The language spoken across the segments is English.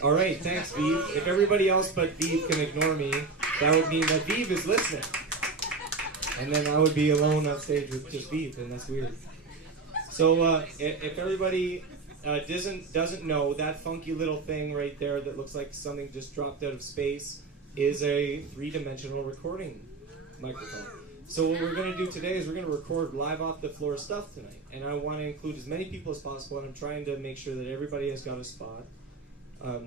All right, thanks, Vive. If everybody else but Vive can ignore me, that would mean that Vive is listening. And then I would be alone on stage with just Vive, and that's weird. So if everybody doesn't know, that funky little thing right there that looks like something just dropped out of space is a three-dimensional recording microphone. So what we're going to do today is we're going to record live off the floor stuff tonight. And I want to include as many people as possible, and I'm trying to make sure that everybody has got a spot.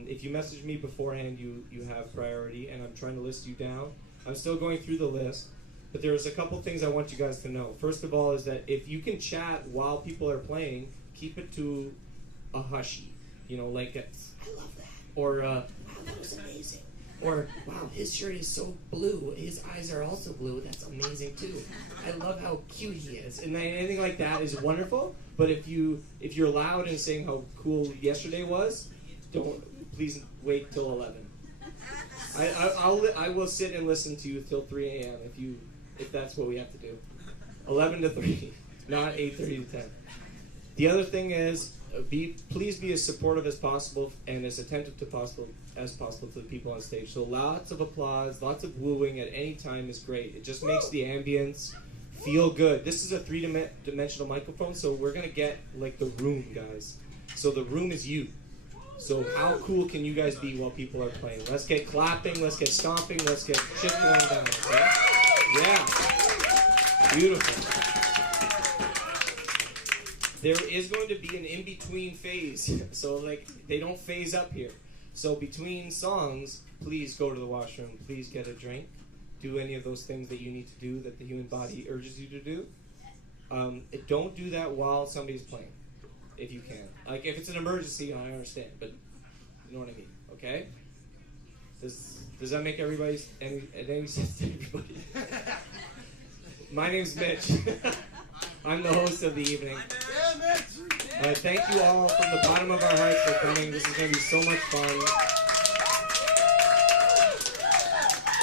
If you message me beforehand, you have priority, and I'm trying to list you down. I'm still going through the list, but there's a couple things I want you guys to know. First of all is that if you can chat while people are playing, keep it to a hushy. You know, like, I love that. Or, wow, that was amazing. Or, wow, his shirt is so blue. His eyes are also blue. That's amazing, too. I love how cute he is. And anything like that is wonderful. But if you're loud and saying how cool yesterday was, please wait till 11. I will sit and listen to you till 3 a.m. if that's what we have to do. 11 to 3, not 8:30 to 10. The other thing is, please be as supportive as possible and as attentive as possible to the people on stage. So lots of applause, lots of wooing at any time is great. It just makes the ambience feel good. This is a three-dimensional microphone, so we're going to get like the room, guys. So the room is you. So how cool can you guys be while people are playing? Let's get clapping, let's get stomping, let's get shit going down, okay? Yeah. Beautiful. There is going to be an in-between phase. So, like, they don't phase up here. So between songs, please go to the washroom. Please get a drink. Do any of those things that you need to do that the human body urges you to do. Don't do that while somebody's playing, if you can. Like, if it's an emergency, I understand, but you know what I mean, okay? Does that make any sense to everybody? My name's Mitch. I'm the host of the evening. Thank you all from the bottom of our hearts for coming. This is going to be so much fun.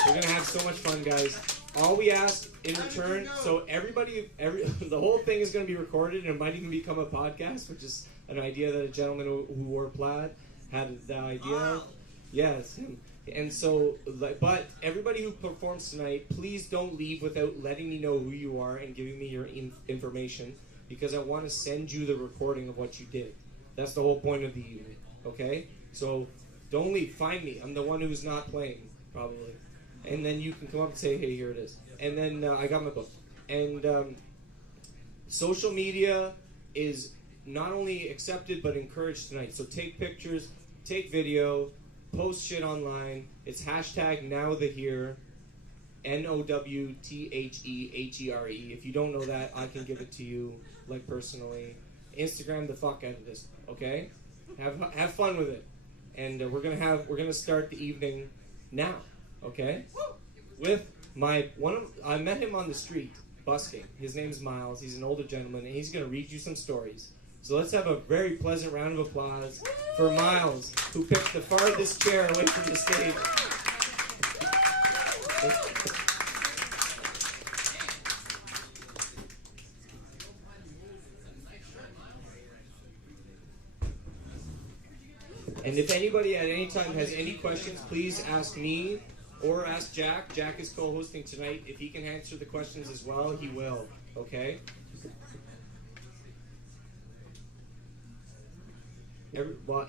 We're going to have so much fun, guys. All we ask in return, so the whole thing is going to be recorded, and it might even become a podcast, which is an idea that a gentleman who wore plaid had the idea. Yes, and so, but everybody who performs tonight, please don't leave without letting me know who you are and giving me your information, because I want to send you the recording of what you did. That's the whole point of the evening, okay? So don't leave. Find me. I'm the one who's not playing, probably. And then you can come up and say, hey, here it is. And then I got my book. And social media is not only accepted but encouraged tonight. So take pictures, take video, post shit online. It's hashtag #NowTheHere, NOWTHEHERE. If you don't know that, I can give it to you, like, personally. Instagram the fuck out of this, okay? Have fun with it. And we're gonna start the evening now. Okay? With I met him on the street, busking. His name's Miles. He's an older gentleman, and he's going to read you some stories. So let's have a very pleasant round of applause for Miles, who picked the farthest chair away from the stage. And if anybody at any time has any questions, please ask me or ask Jack. Jack is co-hosting tonight. If he can answer the questions as well, he will. Okay?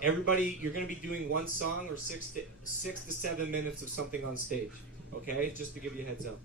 Everybody, you're going to be doing one song or 6 to 7 minutes of something on stage. Okay? Just to give you a heads up.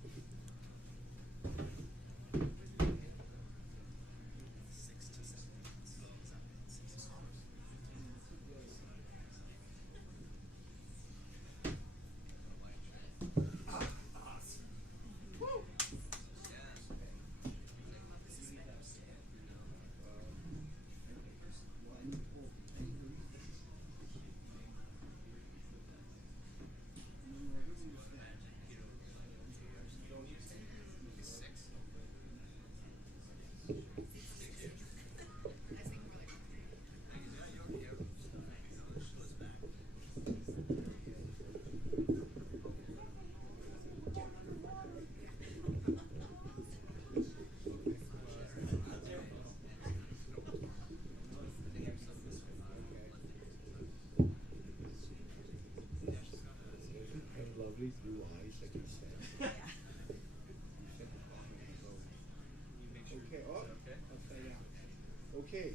Okay,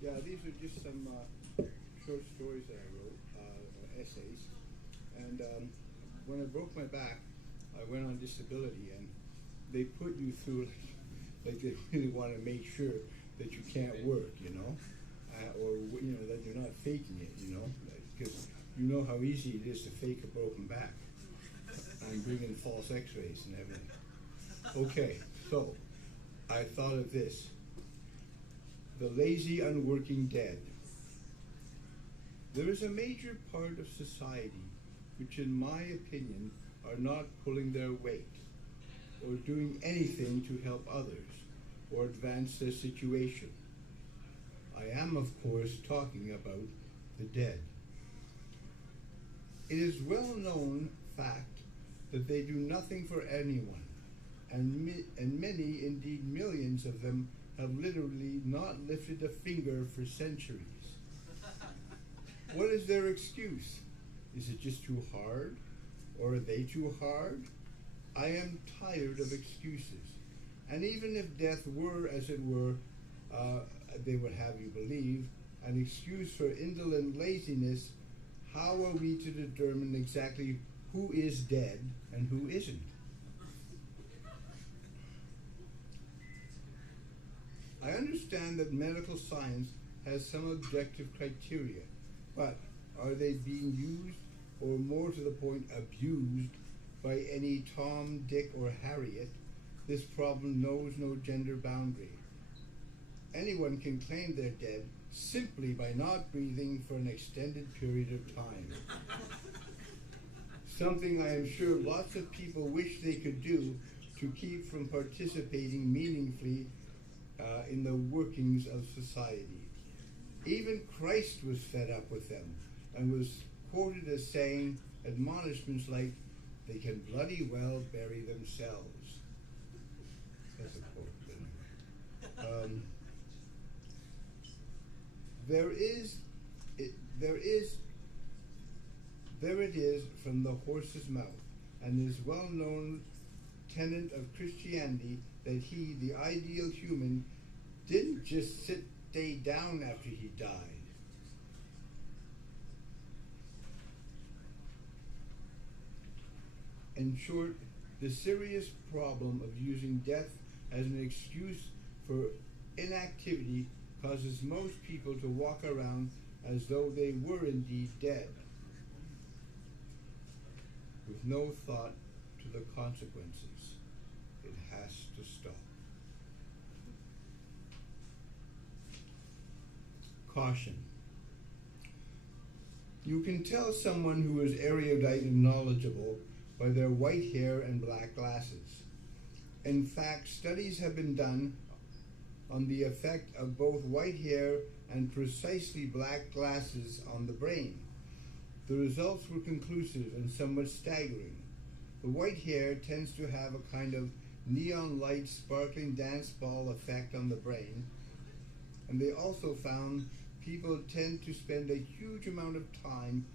yeah, these are just some short stories that I wrote, essays. And when I broke my back, I went on disability, and they put you through, like they really want to make sure that you can't work, you know, or you know that you're not faking it, you know, because you know how easy it is to fake a broken back. I'm bringing false X-rays and everything. Okay, so I thought of this: the lazy, unworking dead. There is a major part of society which, in my opinion, are not pulling their weight or doing anything to help others or advance their situation. I am, of course, talking about the dead. It is well known fact that they do nothing for anyone, and many, indeed millions of them, have literally not lifted a finger for centuries. What is their excuse? Is it just too hard? Or are they too hard? I am tired of excuses. And even if death were, as it were, they would have you believe, an excuse for indolent laziness, how are we to determine exactly who is dead and who isn't? I understand that medical science has some objective criteria, but are they being used, or more to the point, abused, by any Tom, Dick, or Harriet? This problem knows no gender boundary. Anyone can claim they're dead simply by not breathing for an extended period of time. Something I am sure lots of people wish they could do to keep from participating meaningfully in the workings of society. Even Christ was fed up with them and was quoted as saying admonishments like, "They can bloody well bury themselves." That's a quote. There it is from the horse's mouth, and is well-known tenet of Christianity that he, the ideal human, didn't just stay down after he died. In short, the serious problem of using death as an excuse for inactivity causes most people to walk around as though they were indeed dead, with no thought to the consequences. It has to stop. Caution. You can tell someone who is erudite and knowledgeable by their white hair and black glasses. In fact, studies have been done on the effect of both white hair and precisely black glasses on the brain. The results were conclusive and somewhat staggering. The white hair tends to have a kind of neon light sparkling dance ball effect on the brain, and they also found people tend to spend a huge amount of time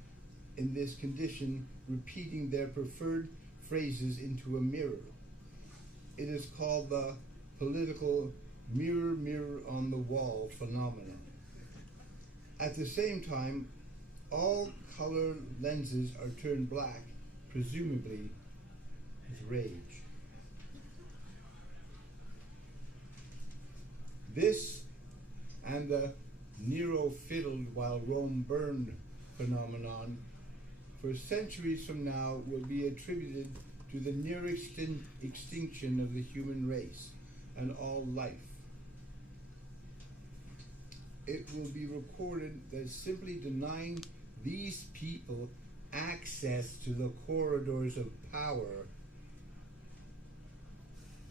in this condition repeating their preferred phrases into a mirror. It is called the political mirror, mirror on the wall phenomenon. At the same time, all color lenses are turned black, presumably with rage. This and the Nero fiddled while Rome burned phenomenon for centuries from now will be attributed to the near extinction of the human race and all life. It will be recorded that simply denying these people access to the corridors of power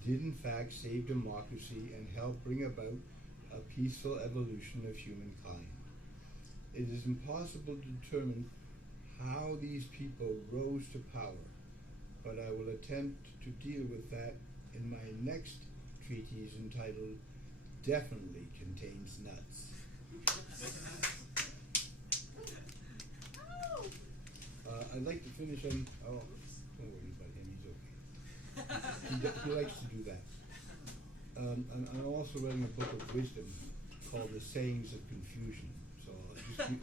did in fact save democracy and help bring about a peaceful evolution of humankind. It is impossible to determine how these people rose to power, but I will attempt to deal with that in my next treatise entitled Definitely Contains Nuts. I'd like to finish on, don't worry about him, he's okay. He likes to do that. and I'm also writing a book of wisdom called The Sayings of Confusion. So I'll just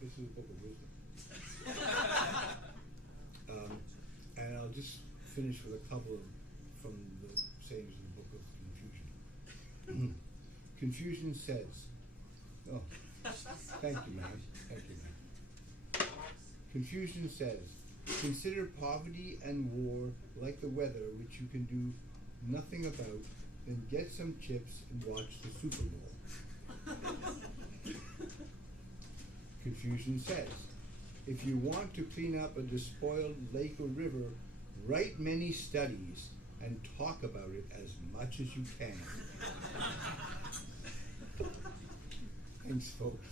this is a book of wisdom. And I'll just finish with a couple from the sayings of the book of Confusion. Confusion says, oh, thank you, man. Thank you, man. Confucian says, consider poverty and war like the weather, which you can do nothing about, then get some chips and watch the Super Bowl. Confucian says, if you want to clean up a despoiled lake or river, write many studies and talk about it as much as you can. Thanks, folks.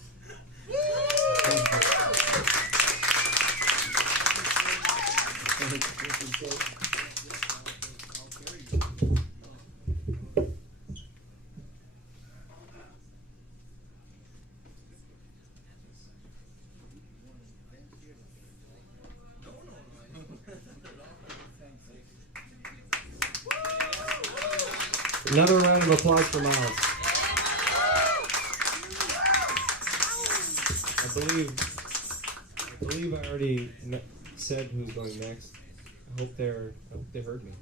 Another round of applause for Miles. I believe I already said who's going next. I hope they heard me.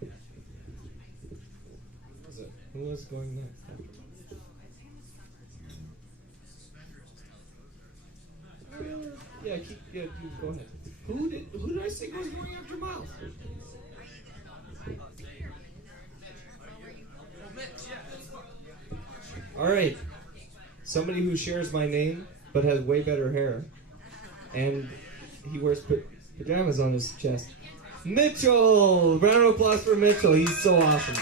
Who was going next after Miles? Go ahead. Who did I say was going after Miles? All right, somebody who shares my name but has way better hair, and he wears pajamas on his chest. Mitchell! Round of applause for Mitchell. He's so awesome.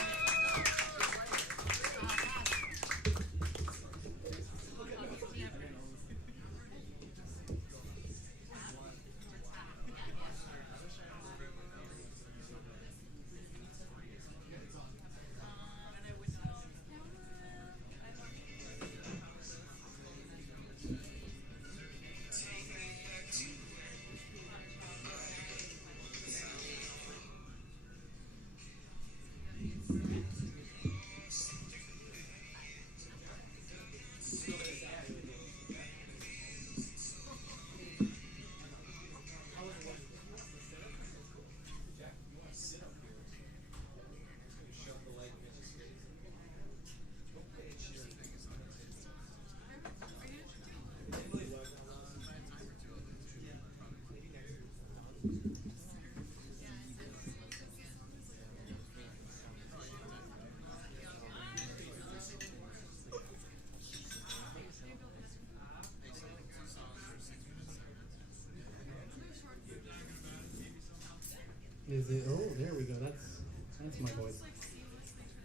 Is it? Oh, there we go. That's my voice.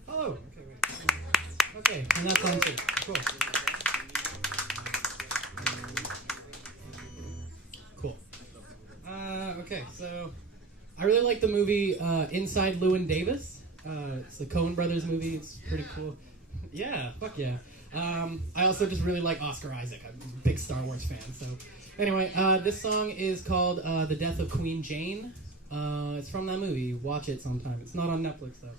Hello. Okay, wait. Okay, and that's on too. Cool. Cool. Okay, so I really like the movie Inside Llewyn Davis. It's the Coen Brothers movie. It's pretty cool. Yeah, fuck yeah. I also just really like Oscar Isaac. I'm a big Star Wars fan. So anyway, this song is called The Death of Queen Jane. It's from that movie. Watch it sometime. It's not on Netflix, though.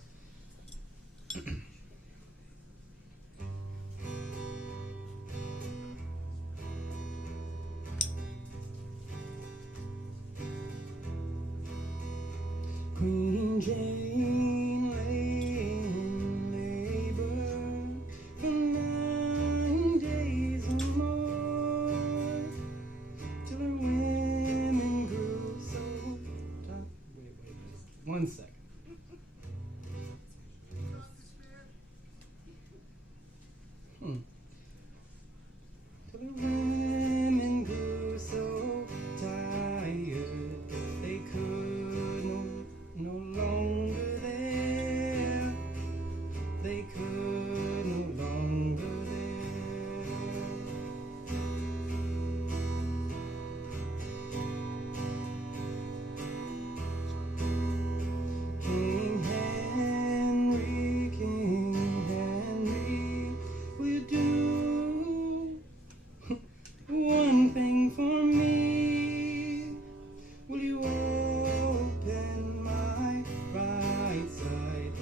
Queen Jane lay in labor for 9 days or more, till her women grew so tough. Wait. 1 second. Till her women grew so tired they could no longer there. They could no longer King Henry, will you do one thing for me? Will you open my right side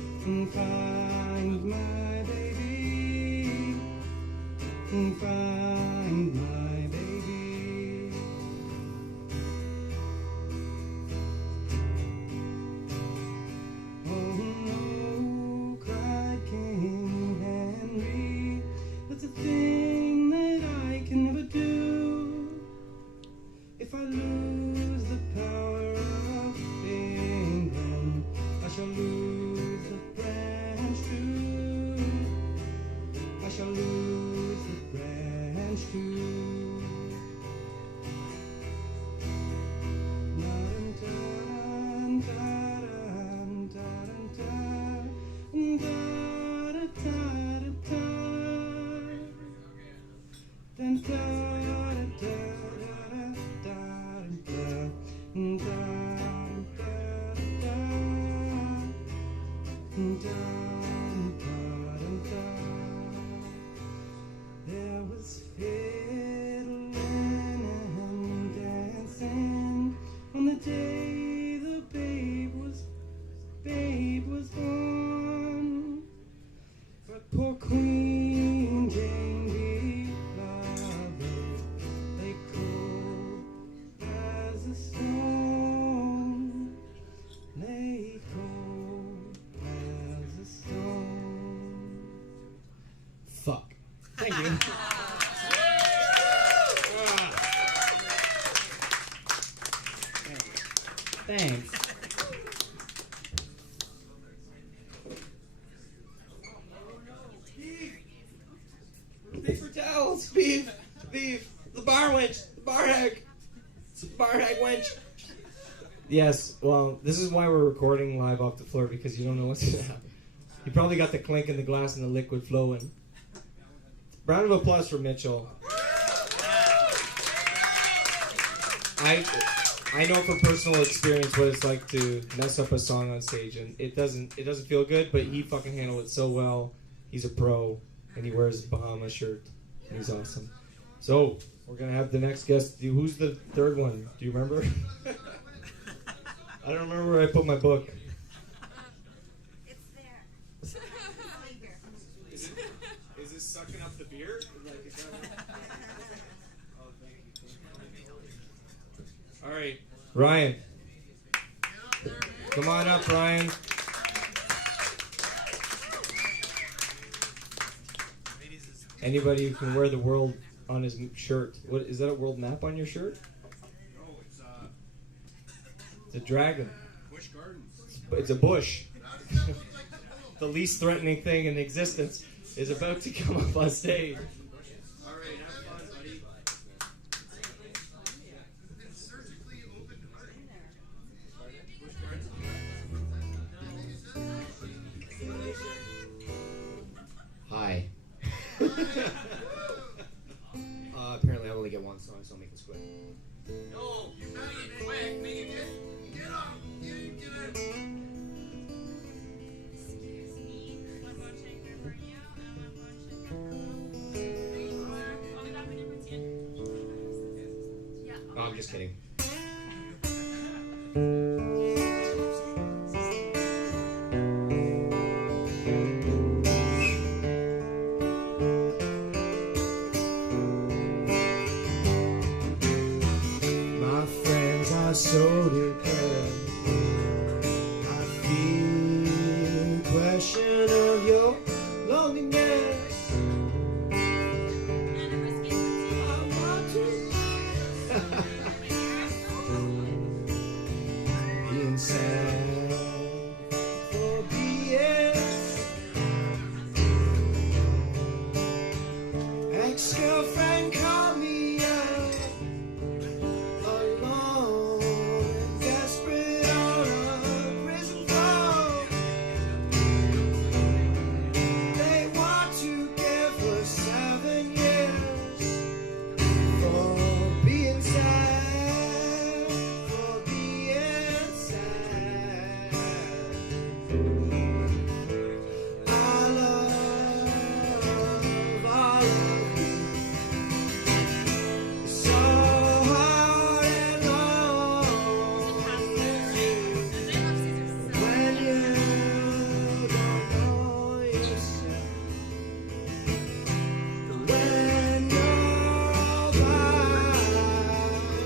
Thank you. Thanks. Paper towels, Steve, the bar wench, the bar hag. It's a bar hag wench. Yes, well, this is why we're recording live off the floor, because you don't know what's going to happen. You probably got the clink in the glass and the liquid flowing. Round of applause for Mitchell. I know from personal experience what it's like to mess up a song on stage, and it doesn't feel good, but he fucking handled it so well. He's a pro, and he wears a Bahama shirt, and he's awesome. So, we're going to have the next guest. Who's the third one? Do you remember? I don't remember where I put my book. It's there. Is this sucking up the beer? Like, is that... Oh, thank you. All right, Ryan. Come on up, Ryan. Anybody who can wear the world on his shirt. What is that? A world map on your shirt? No, it's It's a dragon. Busch Gardens. It's a bush. The least threatening thing in existence is about to come up on stage. All right, have fun, buddy. Hi. Apparently I only get one song, so I'll make this quick. No, you gotta get quick. Make it get up. Get it. Excuse me. I'm watching River You. I'm watching. Yeah. Oh, I'm just kidding. My friends are so depressed. I feel question of your loneliness. I want to being sad for being ex-girlfriend called me up. Alone, desperate on a prison floor. They want to give her 7 years for being sad, for being sad. I love all of you. So hard and long when you don't know yourself. When you're all by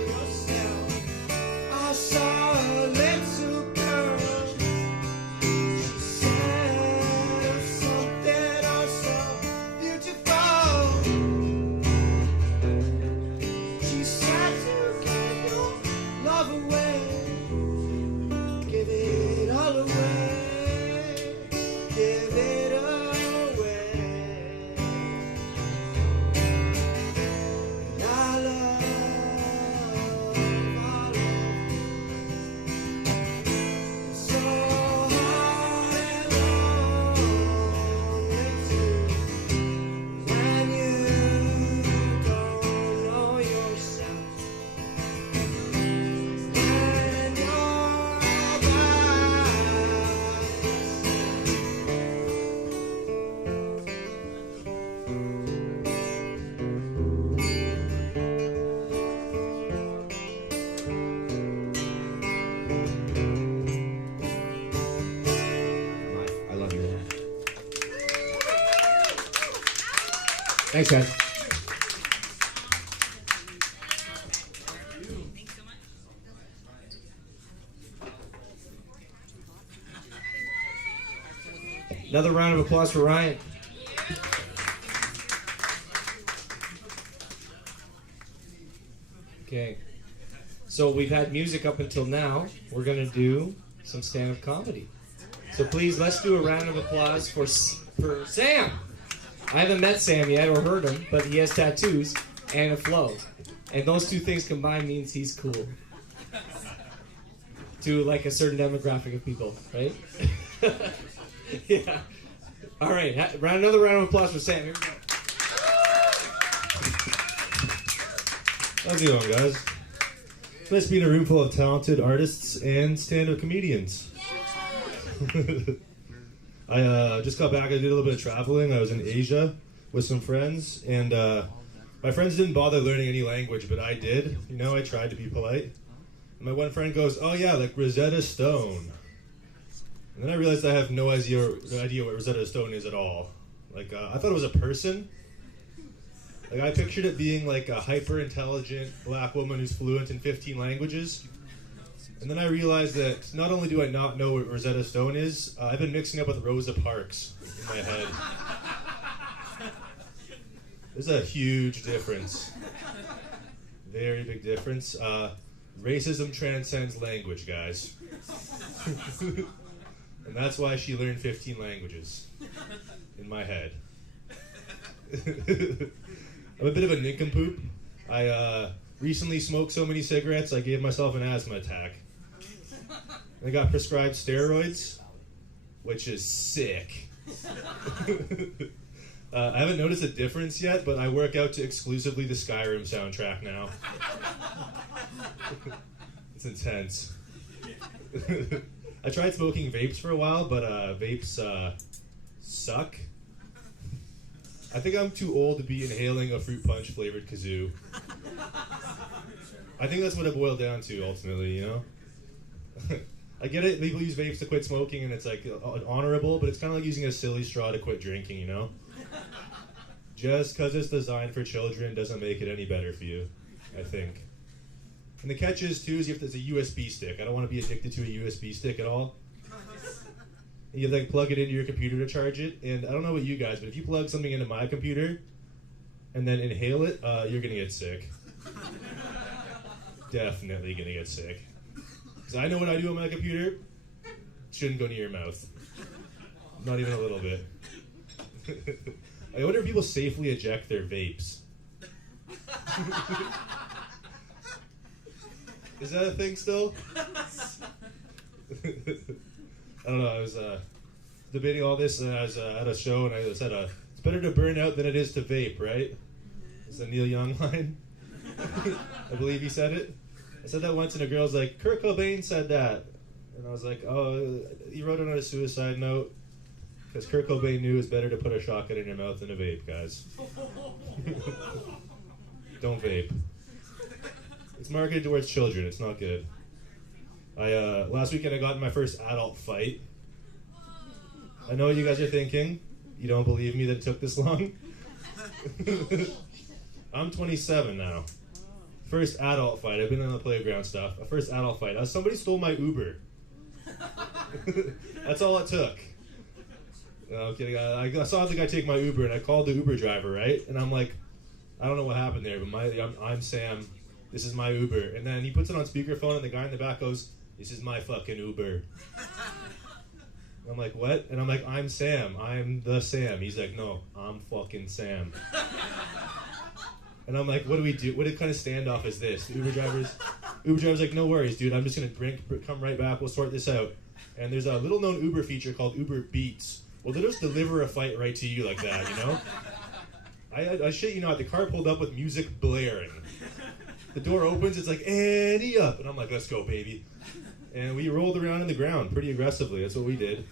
yourself. I saw a little girl. She said something oh so beautiful. She said to give your love away, give it all away, give it away. And I love all of you so hard and long with you. When you don't know yourself, when you're all by I love you. Thanks, guys. Another round of applause for Ryan. Okay. So we've had music up until now. We're going to do some stand-up comedy. So please, let's do a round of applause for Sam. I haven't met Sam yet or heard him, but he has tattoos and a flow. And those two things combined means he's cool. To like a certain demographic of people, right? Yeah. All right, another round of applause for Sam. Here we go. How's it going, guys? It's nice to be in a room full of talented artists and stand-up comedians. I just got back. I did a little bit of traveling. I was in Asia with some friends, and my friends didn't bother learning any language, but I did. You know, I tried to be polite. And my one friend goes, "Oh yeah, like Rosetta Stone." And then I realized I have no idea what Rosetta Stone is at all. Like, I thought it was a person. Like, I pictured it being like a hyper-intelligent black woman who's fluent in 15 languages. And then I realized that not only do I not know what Rosetta Stone is, I've been mixing up with Rosa Parks in my head. There's a huge difference. Very big difference. Racism transcends language, guys. And that's why she learned 15 languages. In my head. I'm a bit of a nincompoop. I recently smoked so many cigarettes, I gave myself an asthma attack. I got prescribed steroids, which is sick. I haven't noticed a difference yet, but I work out to exclusively the Skyrim soundtrack now. It's intense. I tried smoking vapes for a while, but vapes suck. I think I'm too old to be inhaling a fruit punch flavored kazoo. I think that's what it boiled down to ultimately, you know? I get it, people use vapes to quit smoking and it's like honorable, but it's kind of like using a silly straw to quit drinking, you know? Just because it's designed for children doesn't make it any better for you, I think. And the catch is, too, is it's a USB stick. I don't want to be addicted to a USB stick at all. You like plug it into your computer to charge it, and I don't know about you guys, but if you plug something into my computer and then inhale it, you're gonna get sick. Definitely gonna get sick. Because I know what I do on my computer. Shouldn't go near your mouth. Not even a little bit. I wonder if people safely eject their vapes. Is that a thing still? I don't know, I was debating all this, and I was at a show, and I said, it's better to burn out than it is to vape, right? It's a Neil Young line. I believe he said it. I said that once, and a girl's like, Kurt Cobain said that. And I was like, oh, he wrote it on a suicide note, because Kurt Cobain knew it's better to put a shotgun in your mouth than a vape, guys. Don't vape. It's marketed towards children, it's not good. Last weekend I got in my first adult fight. I know what you guys are thinking. You don't believe me that it took this long? I'm 27 now. First adult fight. I've been on the playground stuff. A first adult fight. Somebody stole my Uber. That's all it took. No, I'm kidding. I saw the guy take my Uber and I called the Uber driver, right? And I'm like, I don't know what happened there, but I'm Sam. This is my Uber. And then he puts it on speakerphone and the guy in the back goes, this is my fucking Uber. And I'm like, what? And I'm like, I'm Sam. I'm the Sam. He's like, no, I'm fucking Sam. And I'm like, what do we do? What kind of standoff is this? The Uber driver's like, no worries, dude. I'm just going to come right back. We'll sort this out. And there's a little known Uber feature called Uber Beats. Well, they'll just deliver a fight right to you like that, you know? I shit you not, the car pulled up with music blaring. The door opens, it's like, Annie up. And I'm like, let's go, baby. And we rolled around in the ground pretty aggressively. That's what we did.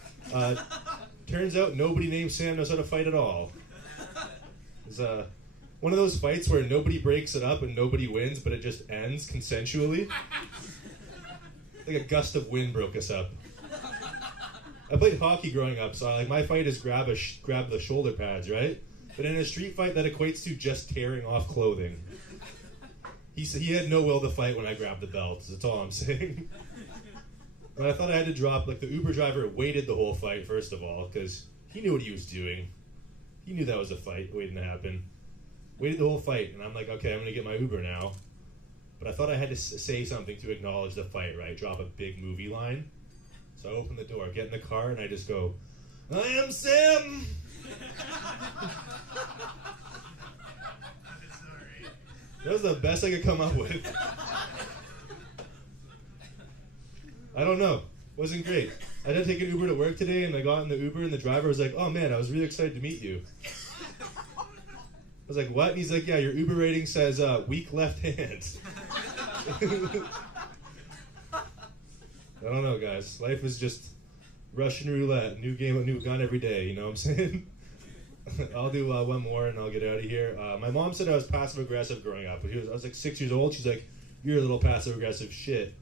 Turns out nobody named Sam knows how to fight at all. It's one of those fights where nobody breaks it up and nobody wins, but it just ends consensually. Like a gust of wind broke us up. I played hockey growing up, so my fight is grab the shoulder pads, right? But in a street fight, that equates to just tearing off clothing. He had no will to fight when I grabbed the belt. That's all I'm saying. But I thought I had to drop, the Uber driver waited the whole fight, first of all, because he knew what he was doing. He knew that was a fight waiting to happen. Waited the whole fight, and I'm like, okay, I'm going to get my Uber now. but I thought I had to say something to acknowledge the fight, right? Drop a big movie line. So I open the door, get in the car, and I just go, "I am Sam!" That was the best I could come up with. I don't know. Wasn't great. I did take an Uber to work today, and I got in the Uber, and the driver was like, "Oh man, I was really excited to meet you." I was like, "What?" And he's like, "Yeah, your Uber rating says weak left hand." I don't know, guys. Life is just Russian roulette. New game, new gun every day. You know what I'm saying? I'll do one more and I'll get out of here. My mom said I was passive aggressive growing up. I was like 6 years old. She's like, "You're a little passive aggressive shit."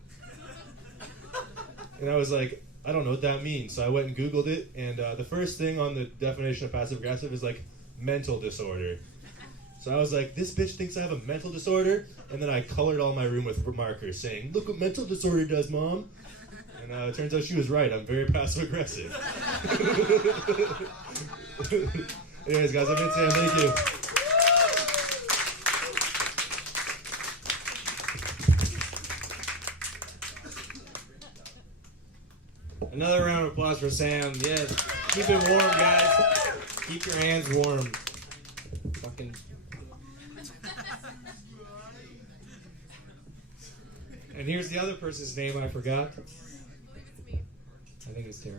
And I was like, I don't know what that means. So I went and Googled it, and the first thing on the definition of passive aggressive is like mental disorder. So I was like, this bitch thinks I have a mental disorder, and then I colored all my room with markers saying, "Look what mental disorder does, Mom." And it turns out she was right. I'm very passive aggressive. Anyways, guys, I've been Sam. Thank you. Another round of applause for Sam. Yes. Keep it warm, guys. Keep your hands warm. Fucking. And here's the other person's name I forgot. I think it's Tara.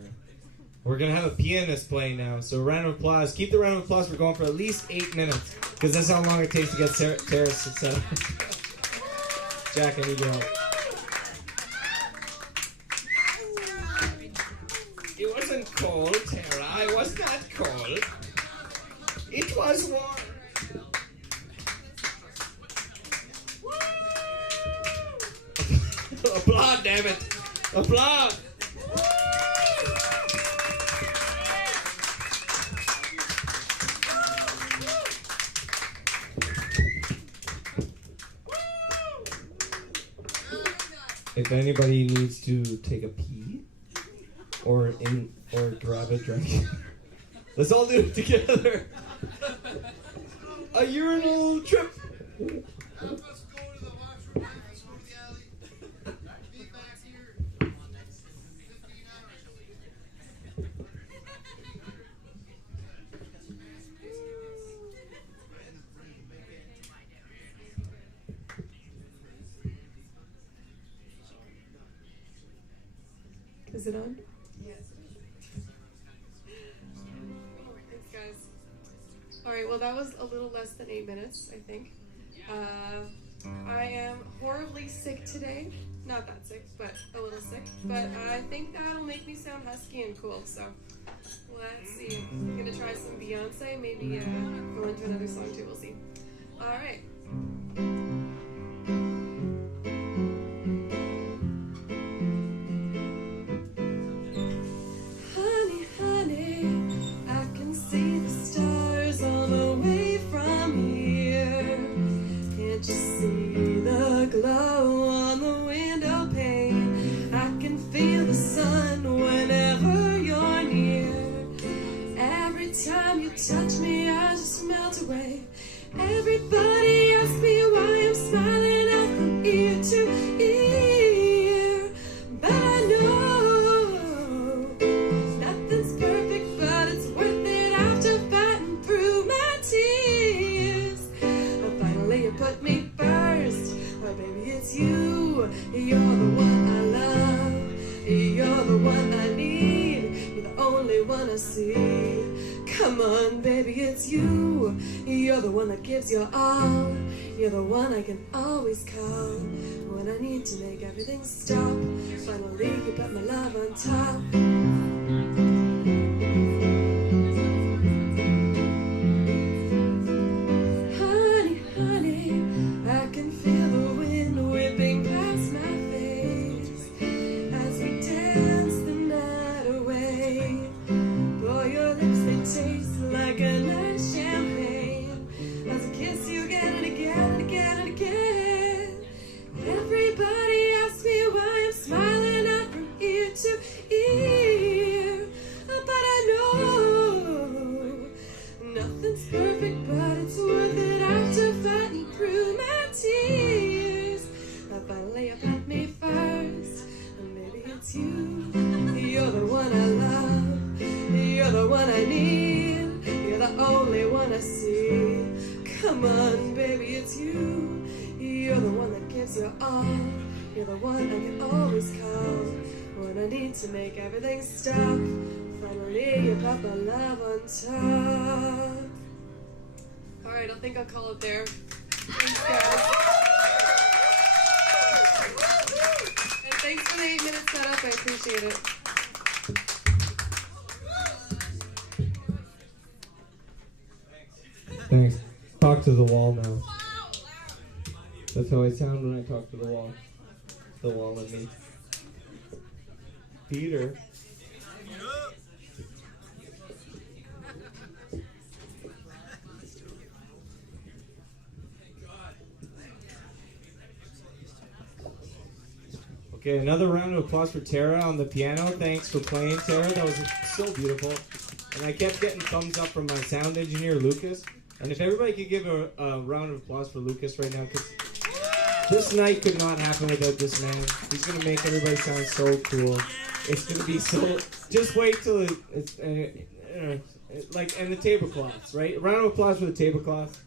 We're going to have a pianist playing now, so a round of applause. Keep the round of applause. We're going for at least 8 minutes, because that's how long it takes to get Tara set up. Jack, I need your help. It wasn't cold, Tara. It was not cold. It was warm. Applaud, damn it. Applaud. If anybody needs to take a pee or grab a drink, let's all do it together. A urinal trip. Is it on? Yes. Thanks, guys. Alright, well, that was a little less than 8 minutes, I think. I am horribly sick today. Not that sick, but a little sick. But I think that'll make me sound husky and cool, so let's see. I'm gonna try some Beyonce, maybe go into another song too, we'll see. Alright. Glow on the window pane. I can feel the sun whenever you're near. Every time you touch me, I just melt away. Everybody asks me why I'm smiling out from ear to ear. But I know nothing's perfect, but it's worth it after fighting through my tears. Finally, you put me first. Baby, it's you. You're the one I love. You're the one I need. You're the only one I see. Come on, baby, it's you. You're the one that gives your all. You're the one I can always call when I need to make everything stop. Finally, you put my love on top. Everybody asks me why I'm smiling out from ear to ear. 'cause you're all, you're the one I can always call when I need to make everything stop. Finally, you got my love on top. Alright, I think I'll call it there. Thanks, guys. And thanks for the 8-minute setup, I appreciate it. Thanks. Talk to the wall now. That's how I sound when I talk to the wall. The wall and me. Peter. Okay, another round of applause for Tara on the piano. Thanks for playing, Tara. That was so beautiful. And I kept getting thumbs up from my sound engineer, Lucas. And if everybody could give a round of applause for Lucas right now, because this night could not happen without this man. He's going to make everybody sound so cool. It's going to be so... Just wait till it's... like, and the tablecloths, right? A round of applause for the tablecloths.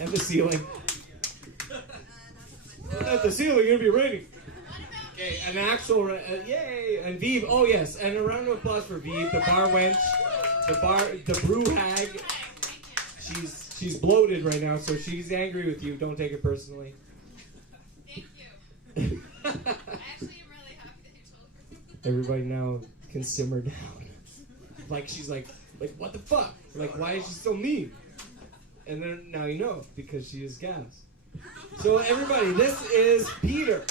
And the ceiling. At the ceiling, you're going to be raining. Okay, an actual... yay! And Vive, oh yes, and a round of applause for Vive, the bar wench. The brew hag, she's bloated right now, so she's angry with you. Don't take it personally. Thank you. I actually am really happy that you told her. Everybody now can simmer down. Like she's like what the fuck? Like why is she so mean? And then now you know because she is gas. So everybody, this is Peter.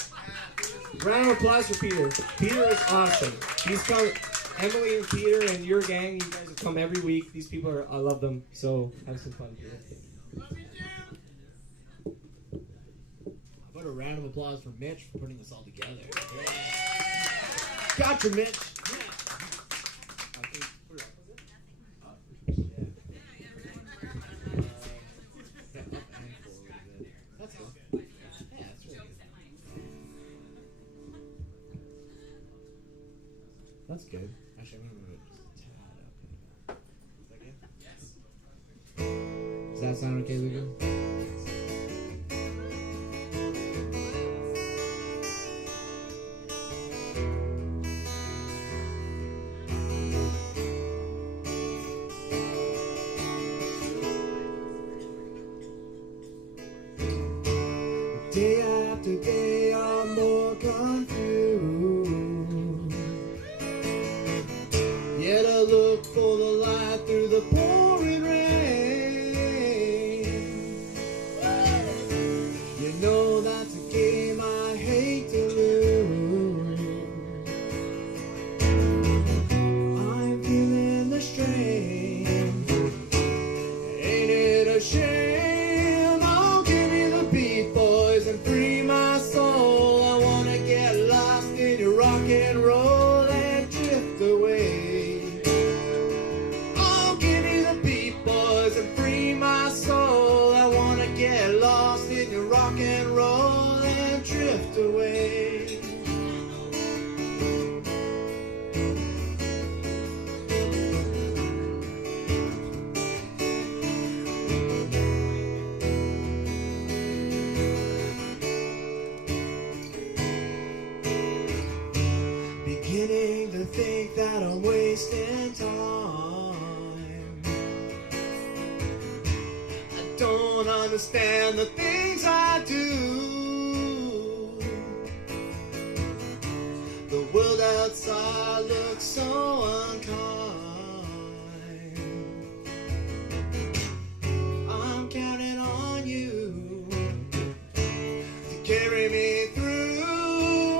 Round of applause for Peter. Peter is awesome. He's come. Emily and Peter and your gang, you guys have come every week. These people are, I love them. So have some fun, Peter. How about a round of applause for Mitch for putting this all together? Gotcha, Mitch. That's cool. Yeah, that's really good. That's good. Actually, I'm gonna move it just a tad up. Is that good? Yes. Does that sound okay, Luca? Day after day, I'm more confused. Yet I look for the light through the pouring rain. You know that's a game I hate to lose. I'm feeling the strain. Ain't it a shame? Oh, give me the beat, boys, and free my soul. I wanna get lost in your rock and roll and drift away. Rock and roll and drift away. Beginning to think that I'm wasting time. I don't understand the things I do. The world outside looks so unkind. I'm counting on you to carry me through.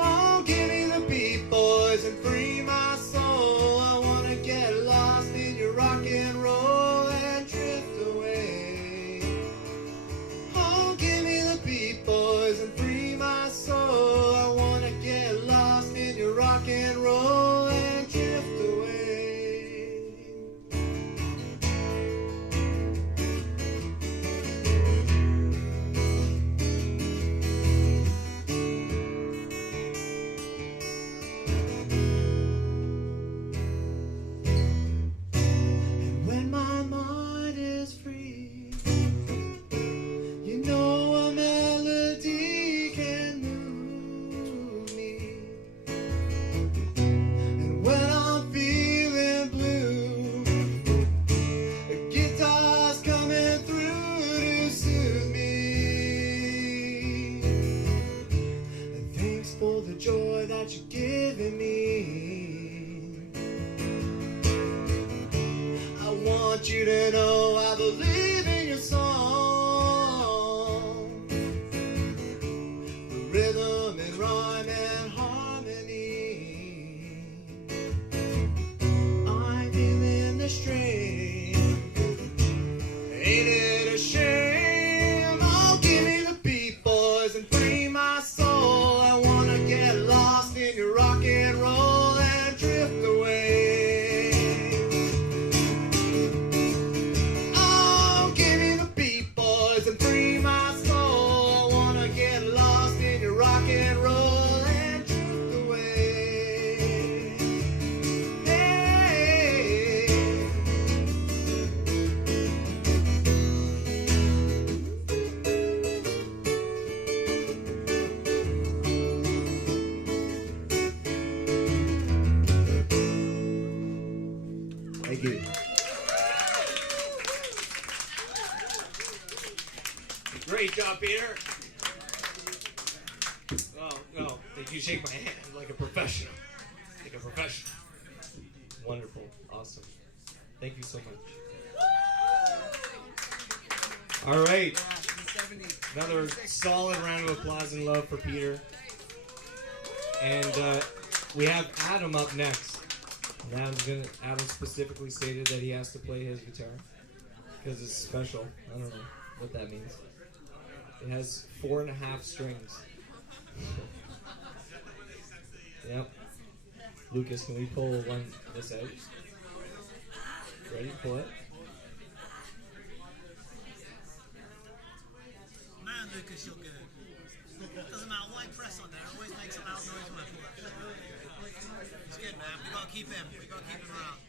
Oh, give me the beat, boys, and free my soul. I wanna get lost in your rock and roll and drift away. Oh, give me the beat, boys, and free my soul. I wanna get lost in your rock and roll and drift away. that you're giving me. I want you to know I believe in your song, the rhythm and rhyme and harmony. I'm feeling the strain. Ain't it a shame? Oh, give me the beat, boys, and free my soul. I wanna get lost in your rock and roll and drift away. Oh, give me the beat, boys, and free my soul. I wanna get lost in your rock and roll and drift away. Hey. Thank you. Great job, Peter. Oh, no. Did you shake my hand like a professional? Like a professional. Wonderful. Awesome. Thank you so much. All right. Another solid round of applause and love for Peter. And we have Adam up next. And Adam specifically stated that he has to play his guitar because it's special. I don't know what that means. It has 4.5 strings. Yep. Lucas, can we pull this out? Ready to pull it? Man, Lucas, you're good. Doesn't matter what I press on there, it always makes a loud noise when I pull it. It's good, man. We gotta keep him. We gotta keep him around.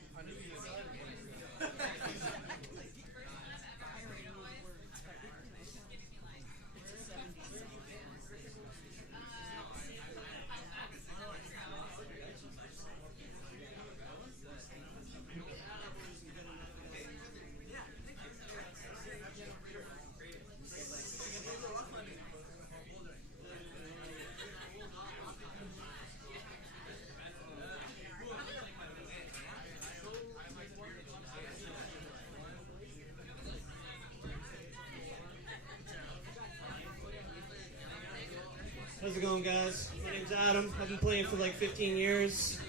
How's it going, guys? My name's Adam. I've been playing for like 15 years.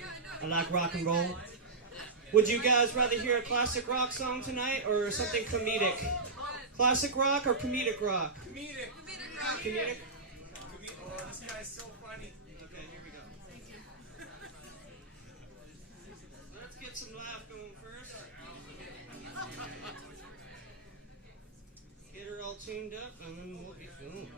I like rock and roll. Would you guys rather hear a classic rock song tonight or something comedic? Classic rock or comedic rock? Comedic. Comedic? Oh, this guy's so funny. Okay, here we go. Let's get some laugh going first. Get her all tuned up and then we'll be going.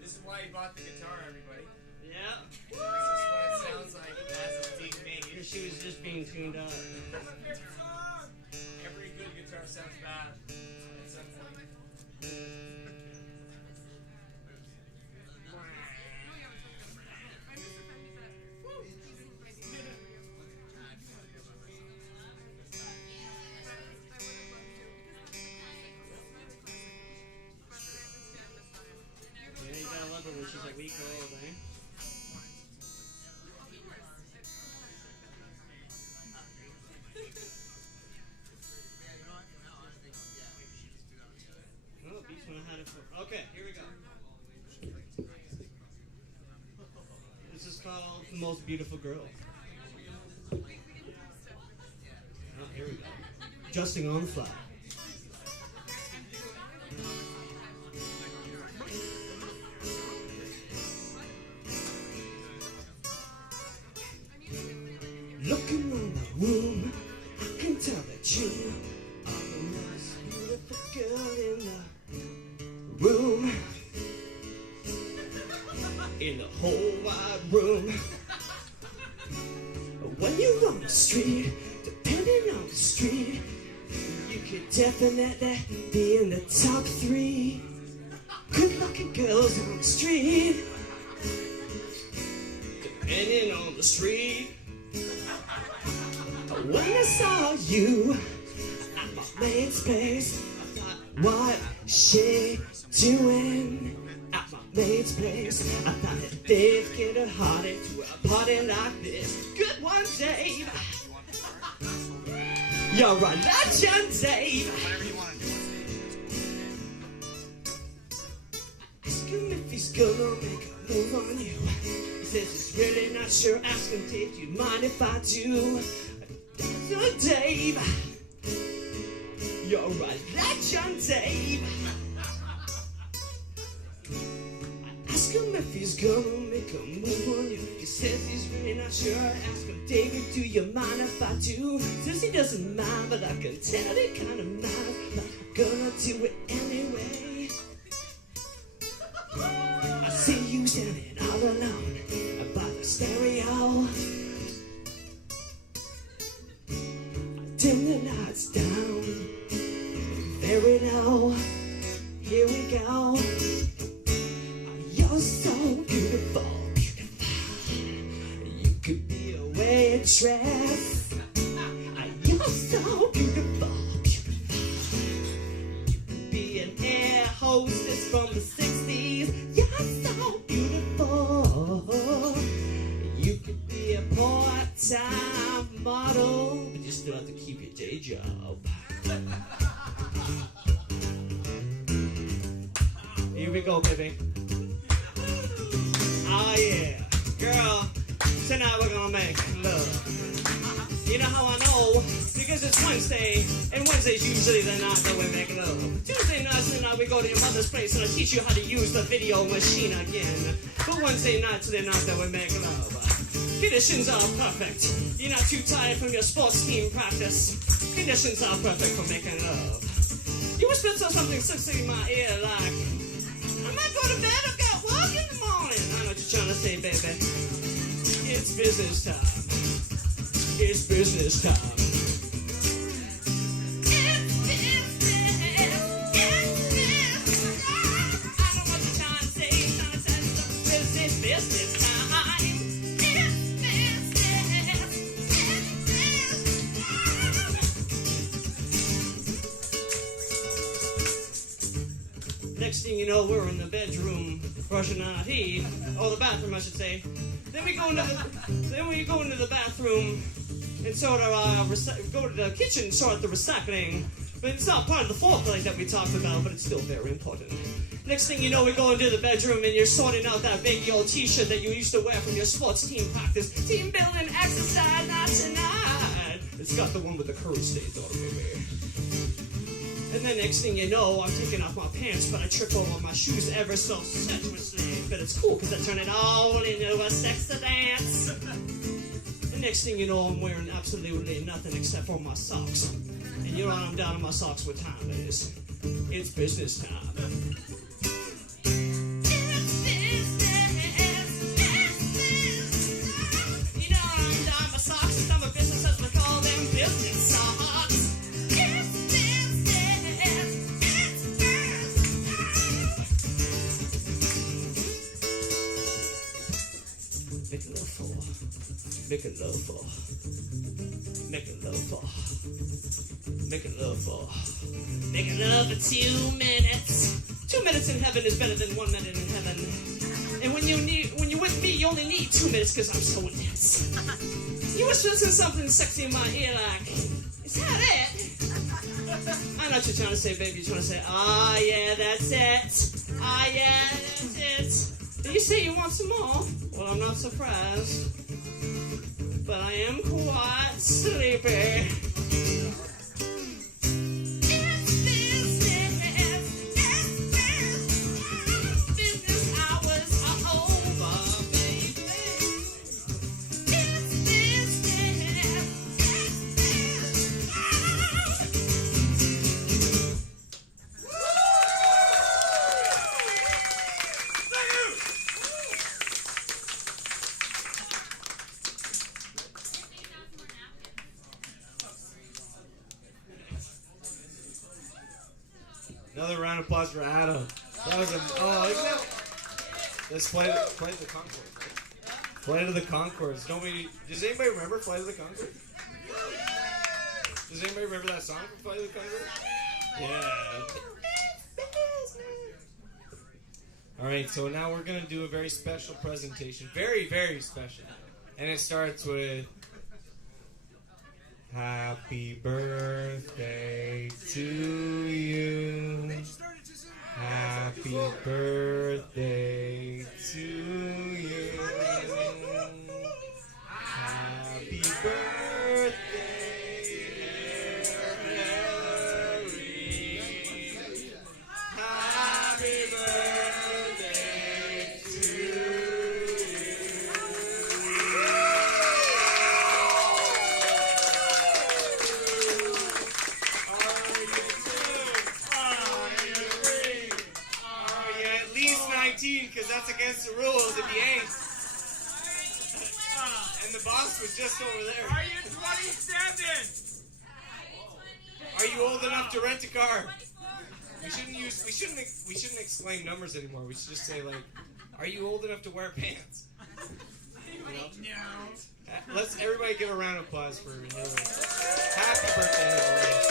This is why he bought the guitar, everybody. Yeah. This is what it sounds like as it's being made. She was just being tuned up. Every good guitar sounds bad at some point. Yeah, you gotta love her when she's like week old, eh? Oh, beats when I had it for. Okay, here we go. This is called The Most Beautiful Girl. Oh, here we go. Adjusting on the fly. Looking around the room, I can tell that you are the most beautiful girl in the room. In the whole wide room. the street, depending on the street, you could definitely be in the top 3 good-looking girls on the street. Depending on the street. When I saw you at my maid's place, I thought, what she doing at my maid's place? I thought that Dave get a hearty to a party like this. Good one, Dave. You're a legend, Dave. Whatever you want to do. Ask him if he's gonna make a move on you. He says he's really not sure. Ask him, Dave, do you mind if I do? That's Dave. You're a legend, Dave. Ask him if he's gonna make a move on you. He says he's really not sure. Ask him, David, do you mind if I do? Says he doesn't mind, but I can tell he kind of mind. But I'm gonna do it anyway. I see you standing all alone by the stereo. Dim the lights down, very low. Here we go. You're so beautiful, beautiful. You could be a waitress. You're so beautiful, beautiful. You could be an air hostess from the 60s. You're so beautiful. You could be a part-time model, but you still have to keep your day job. Here we go, baby. Oh yeah, girl, tonight we're gonna make love. You know how I know? Because it's Wednesday, and Wednesday's usually the night that we make love. Tuesday night's the night we go to your mother's place and I teach you how to use the video machine again. But Wednesday night's the night that we make love. Conditions are perfect. You're not too tired from your sports team practice. Conditions are perfect for making love. You whisper something sexy in my ear like, I might go to bed or get work in the morning. I know what you're trying to say, baby. It's business time. It's business time. Next thing you know, we're in the bedroom brushing our teeth, or the bathroom, I should say. Then we go into the bathroom and sort of go to the kitchen, sort the recycling. But it's not part of the foreplay that we talked about, but it's still very important. Next thing you know, we go into the bedroom and you're sorting out that baggy old t-shirt that you used to wear from your sports team practice. Team building exercise, not tonight. It's got the one with the curl stains on it, baby. And then next thing you know, I'm taking off my pants, but I trip over my shoes ever so sensuously. But it's cool, because I turn it all into a sexy dance. The next thing you know, I'm wearing absolutely nothing except for my socks. And you know I'm down to my socks what time it is. It's business time. You know I'm down to my socks, and I'm a business as we call them business socks. Making love for. Making love for. Making love for. Making love for 2 minutes. 2 minutes in heaven is better than 1 minute in heaven. And when you're with me, you only need 2 minutes because I'm so intense. You was listening to something sexy in my ear like, is that it? I know what you're trying to say, baby. You're trying to say, ah, yeah, that's it. Ah, yeah, that's it. And you say you want some more? Well, I'm not surprised. But I am quite sleepy. Business hours are over, baby. It's business. round of applause for Adam. That was a isn't that? Let's play the Concourse. Flight of the Concourse. Does anybody remember Flight of the Concourse? Does anybody remember that song from Flight of the Concourse? Yeah. All right, so now we're gonna do a very special presentation, very, very special, and it starts with "Happy birthday to you, happy birthday to you, happy birthday, Hilary, happy birthday to you." Because that's against the rules if you ain't. And the boss was just over there. Are you 27? Are you old enough to rent a car? We shouldn't exclaim numbers anymore. We should just say like, are you old enough to wear pants? No. Let's everybody give a round of applause for Hilary. Happy birthday, Hilary.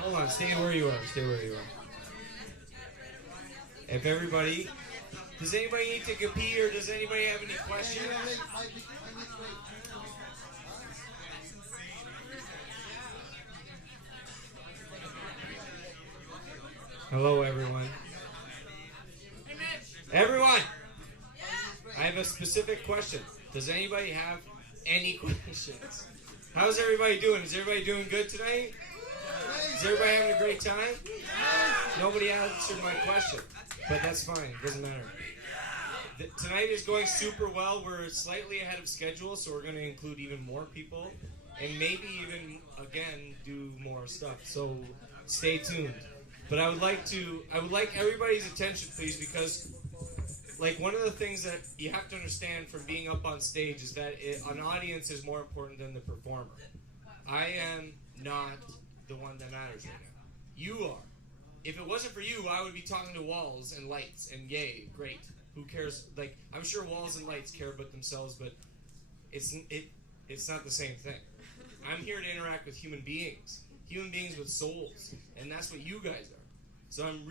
Hold on, stay where you are. Stay where you are. If everybody, does anybody need to go pee or does anybody have any questions? Hello, everyone. Everyone, I have a specific question. Does anybody have any questions? How's everybody doing? Is everybody doing good tonight? Is everybody having a great time? Nobody answered my question, but that's fine. It doesn't matter. Tonight is going super well. We're slightly ahead of schedule, so we're going to include even more people and maybe even, again, do more stuff. So stay tuned. But I would like everybody's attention, please, because like one of the things that you have to understand from being up on stage is that an audience is more important than the performer. I am not the one that matters right now. You are. If it wasn't for you, I would be talking to walls and lights and yay, great. Who cares? Like, I'm sure walls and lights care about themselves, but it's not the same thing. I'm here to interact with human beings with souls, and that's what you guys are. So I'm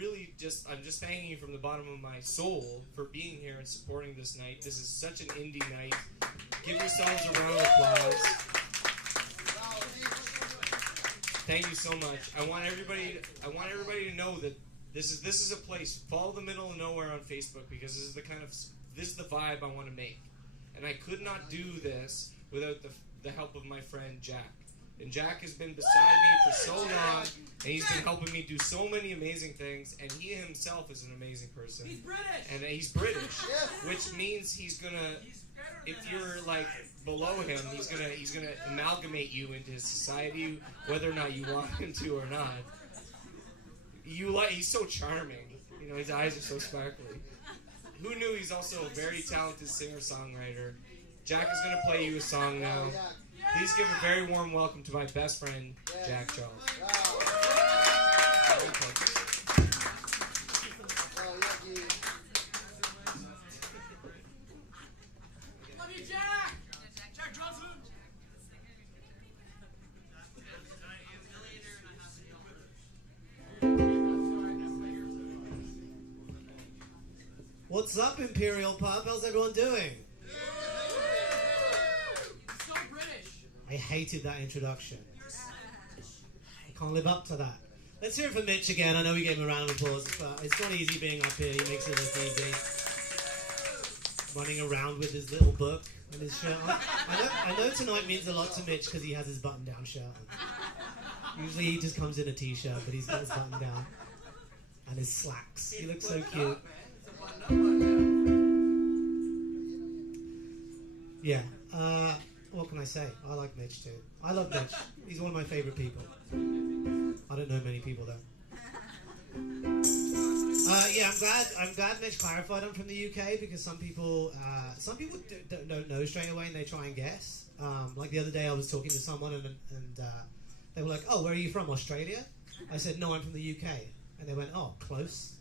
just thanking you from the bottom of my soul for being here and supporting this night. This is such an indie night. Give yourselves a round of applause. Thank you so much. I want everybody to know that this is a place. Follow the Middle of Nowhere on Facebook because this is the vibe I want to make. And I could not do this without the help of my friend Jack. And Jack has been beside me for so long, and he's been helping me do so many amazing things, and he himself is an amazing person. He's British! And he's British, which means he's gonna, if you're like below him, he's gonna amalgamate you into his society, whether or not you want him to or not. He's so charming. You know, his eyes are so sparkly. Who knew he's also a very talented singer-songwriter? Jack is gonna play you a song now. Please give a very warm welcome to my best friend, Jack Charles. Love you, Jack! Jack Johnson! What's up, Imperial Pub? How's everyone doing? So British! I hated that introduction. I Can't live up to that. Let's hear it for Mitch again. I know we gave him a round of applause, but it's not easy being up here. He makes it look easy. Running around with his little book and his shirt on. I know tonight means a lot to Mitch because he has his button-down shirt on. Usually he just comes in a t-shirt, but he's got his button down. And his slacks. He looks so cute. Yeah. What can I say? I like Mitch too. I love Mitch. He's one of my favourite people. I don't know many people though. Yeah, I'm glad Mitch clarified I'm from the UK because some people don't know straight away and they try and guess. Like the other day I was talking to someone and they were like, "Oh, where are you from? Australia?" I said, "No, I'm from the UK." And they went, "Oh, close."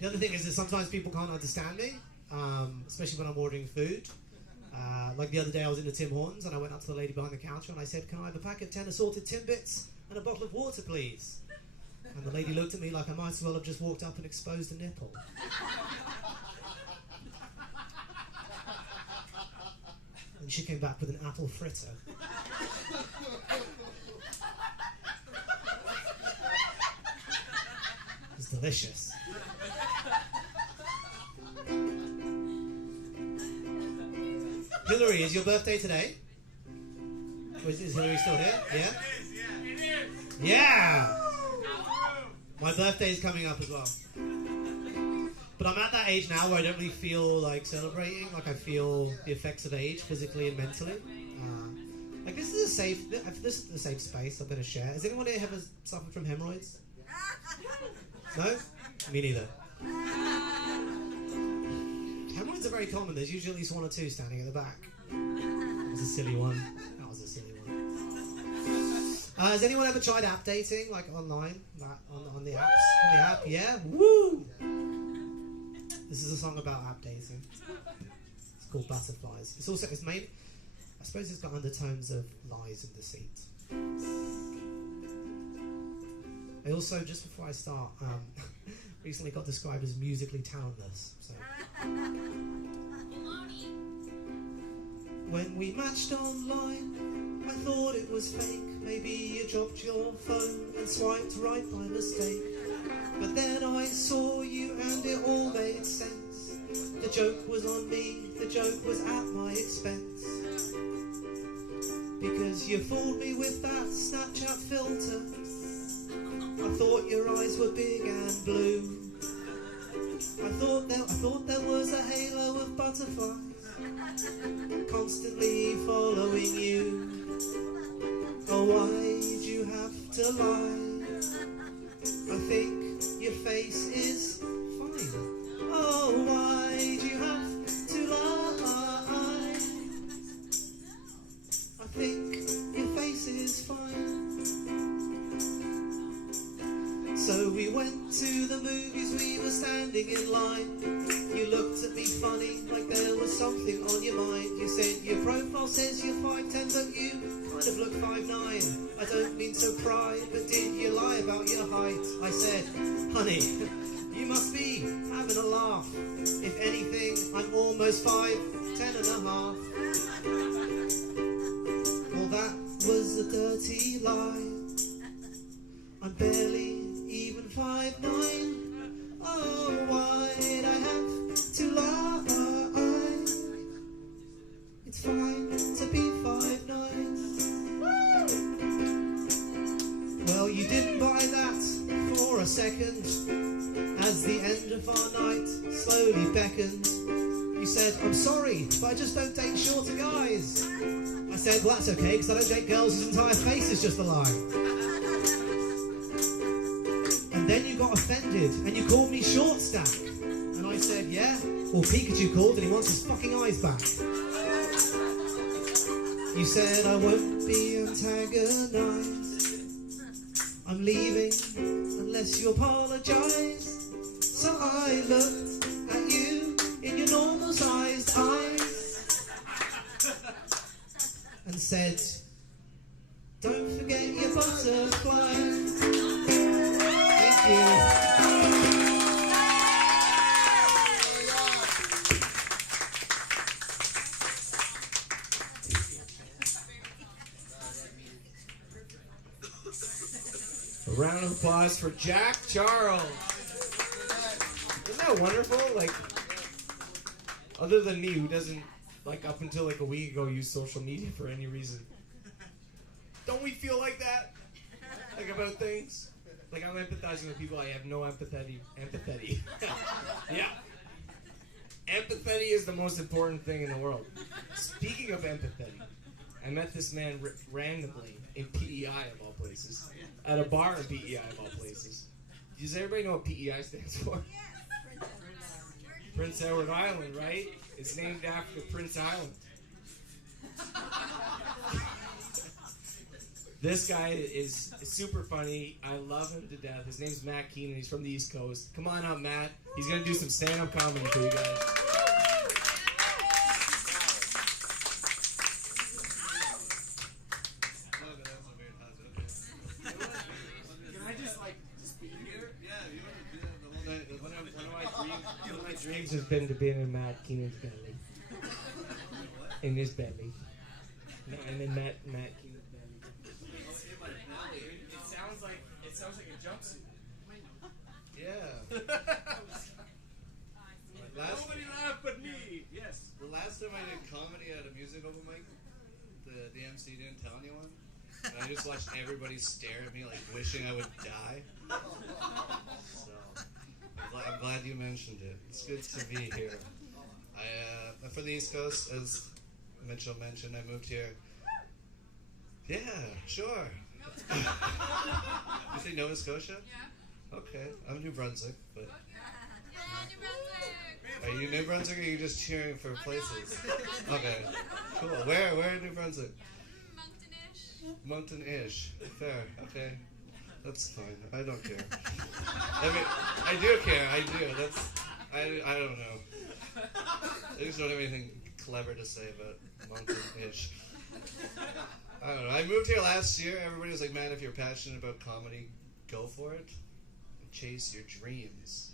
The other thing is that sometimes people can't understand me, especially when I'm ordering food. Like the other day I was in the TMoNs and I went up to the lady behind the counter and I said, "Can I have a pack of 10 assorted Timbits and a bottle of water, please?" And the lady looked at me like I might as well have just walked up and exposed a nipple. And she came back with an apple fritter. It was delicious. Hilary, is your birthday today? Is Hilary still here? Yeah? It is. Yeah! My birthday is coming up as well. But I'm at that age now where I don't really feel like celebrating. Like I feel the effects of age, physically and mentally. Like this is a safe space I'm going to share. Has anyone here ever suffered from hemorrhoids? No? Me neither. Hemorrhoids are very common. There's usually at least one or two standing at the back. That was a silly one. Has anyone ever tried app dating, like online, on the apps? On the app, yeah? Woo! This is a song about app dating. It's called Butterflies. It's made, I suppose it's got undertones of lies and deceit. I also, just before I start, recently got described as musically talentless. So. When we matched online, I thought it was fake. Maybe you dropped your phone and swiped right by mistake. But then I saw you and it all made sense. The joke was on me, the joke was at my expense. Because you fooled me with that Snapchat filter. I thought your eyes were big and blue. I thought there was a halo of butterflies constantly following you. Oh, why'd you have to lie? I think your face is fine. Oh, why'd you have to lie? I think your face is fine. So we went to the movies, we were standing in line. You looked at me funny, like there was something on your mind. You said your profile says you're 5'10", but you kind of look 5'9". I don't mean to pry, but did you lie about your height? I said, honey, you must be having a laugh. If anything, I'm almost 5'10" and a half. Well, that was a dirty lie. I'm barely even 5'9". Oh, why'd I have to lie? It's fine to be 5'9". Well, you didn't buy that for a second. As the end of our night slowly beckoned, you said, I'm sorry, but I just don't date shorter guys. I said, well, that's okay, because I don't date girls whose entire face is just a lie. And then you got offended, and you called me short stack. And I said, yeah, well, Pikachu called, and he wants his fucking eyes back. You said, I won't be antagonized. I'm leaving unless you apologize. So I looked at you in your normal-sized eyes and said, don't forget your butterflies. Thank you. applause for Jack Charles. Isn't that wonderful? Like, other than me, who doesn't, like, up until like a week ago, use social media for any reason. Don't we feel like that? Like, about things? Like, I'm empathizing with people I have no empathy. Yeah. Empathy is the most important thing in the world. Speaking of empathy, I met this man randomly in PEI of all places. At a bar in PEI of all places. Does everybody know what PEI stands for? Prince Edward Island, right? It's named after Prince Island. This guy is super funny. I love him to death. His name's Matt Keenan. He's from the East Coast. Come on up, Matt. He's going to do some stand-up comedy for you guys. Can I just be here? Yeah, One of my dreams has been to be in Matt Keenan's belly. In his belly. No, and then Matt Keenan's belly. It sounds like a jumpsuit. Yeah. Nobody laughed but me. Yes. The last time I did comedy at a music open mic, the MC didn't tell anyone. And I just watched everybody stare at me like wishing I would die. So I'm glad you mentioned it. It's good to be here. I'm from the East Coast, as Mitchell mentioned. I moved here. Yeah, sure. You say Nova Scotia? Yeah. Okay, I'm New Brunswick, but Yeah, New Brunswick. are you New Brunswick or are you just cheering for places? Okay, cool. Where in New Brunswick? Moncton-ish. Moncton-ish. Fair. Okay, that's fine. I don't care. I mean, I do care. I do. I don't know. I just don't have anything clever to say about Moncton-ish. I don't know. I moved here last year. Everybody was like, man, if you're passionate about comedy, go for it. Chase your dreams.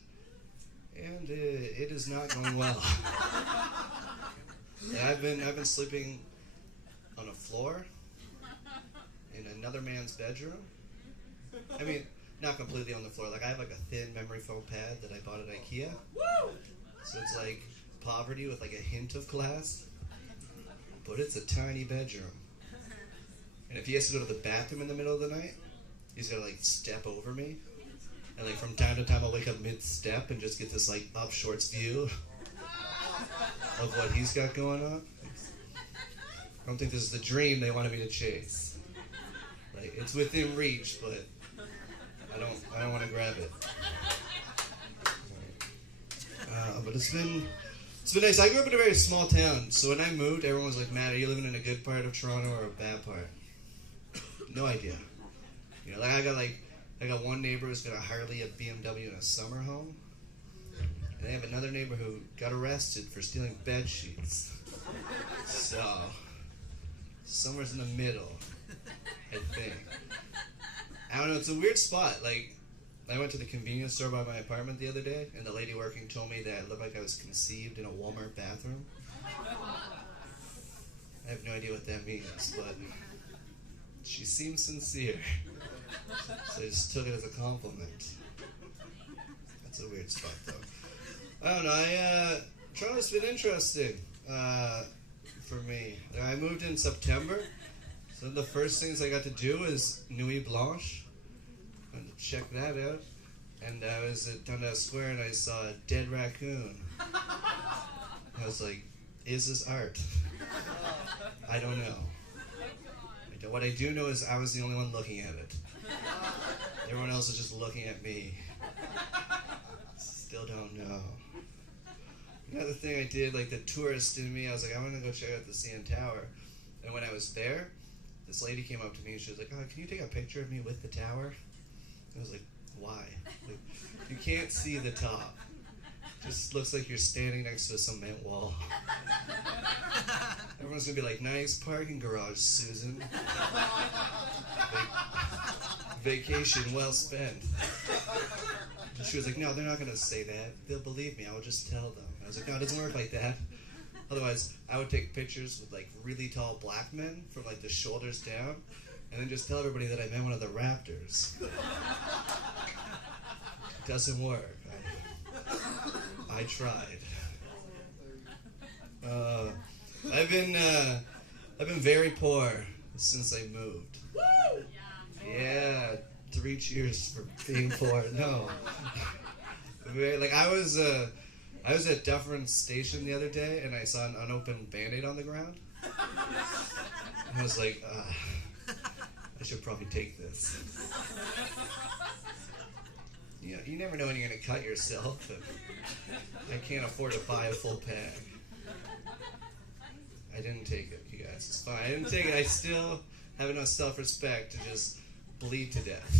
And it is not going well. I've been sleeping on a floor in another man's bedroom. I mean, not completely on the floor. Like, I have like a thin memory foam pad that I bought at IKEA. Woo! So it's like poverty with like a hint of class. But it's a tiny bedroom. And if he has to go to the bathroom in the middle of the night, he's gonna like step over me. And like from time to time I'll wake up mid-step and just get this like up shorts view of what he's got going on. I don't think this is the dream they wanted me to chase. Like, it's within reach, but I don't want to grab it. But it's been nice. I grew up in a very small town, so when I moved, everyone was like, Matt, are you living in a good part of Toronto or a bad part? No idea. You know, like I got one neighbor who's got a Harley, a BMW, and a summer home. And I have another neighbor who got arrested for stealing bed sheets. So, somewhere's in the middle, I think. I don't know, it's a weird spot. Like, I went to the convenience store by my apartment the other day, and the lady working told me that it looked like I was conceived in a Walmart bathroom. I have no idea what that means, but she seemed sincere. So I just took it as a compliment. That's a weird spot, though. I don't know, Toronto's been interesting for me. I moved in September, so the first things I got to do is Nuit Blanche. I went to check that out. And I was at Dundas Square and I saw a dead raccoon. I was like, is this art? I don't know. What I do know is I was the only one looking at it. Everyone else was just looking at me. Still don't know. Another thing I did, like the tourist in me, I was like, I'm gonna go check out the CN Tower. And when I was there, this lady came up to me and she was like, oh, can you take a picture of me with the tower? I was like, why? Like, you can't see the top. Just looks like you're standing next to a cement wall. Everyone's gonna be like, nice parking garage, Susan. Vacation well spent. And she was like, no, they're not gonna say that. They'll believe me, I'll just tell them. I was like, no, it doesn't work like that. Otherwise, I would take pictures with like really tall black men from like the shoulders down, and then just tell everybody that I met one of the Raptors. It doesn't work. I tried. I've been very poor since I moved. Yeah, 3 cheers for being poor. No, like I was at Dufferin Station the other day, and I saw an unopened Band-Aid on the ground. I was like, I should probably take this. You know, you never know when you're gonna cut yourself. But I can't afford to buy a full pack. I didn't take it, you guys. It's fine. I didn't take it. I still have enough self-respect to just bleed to death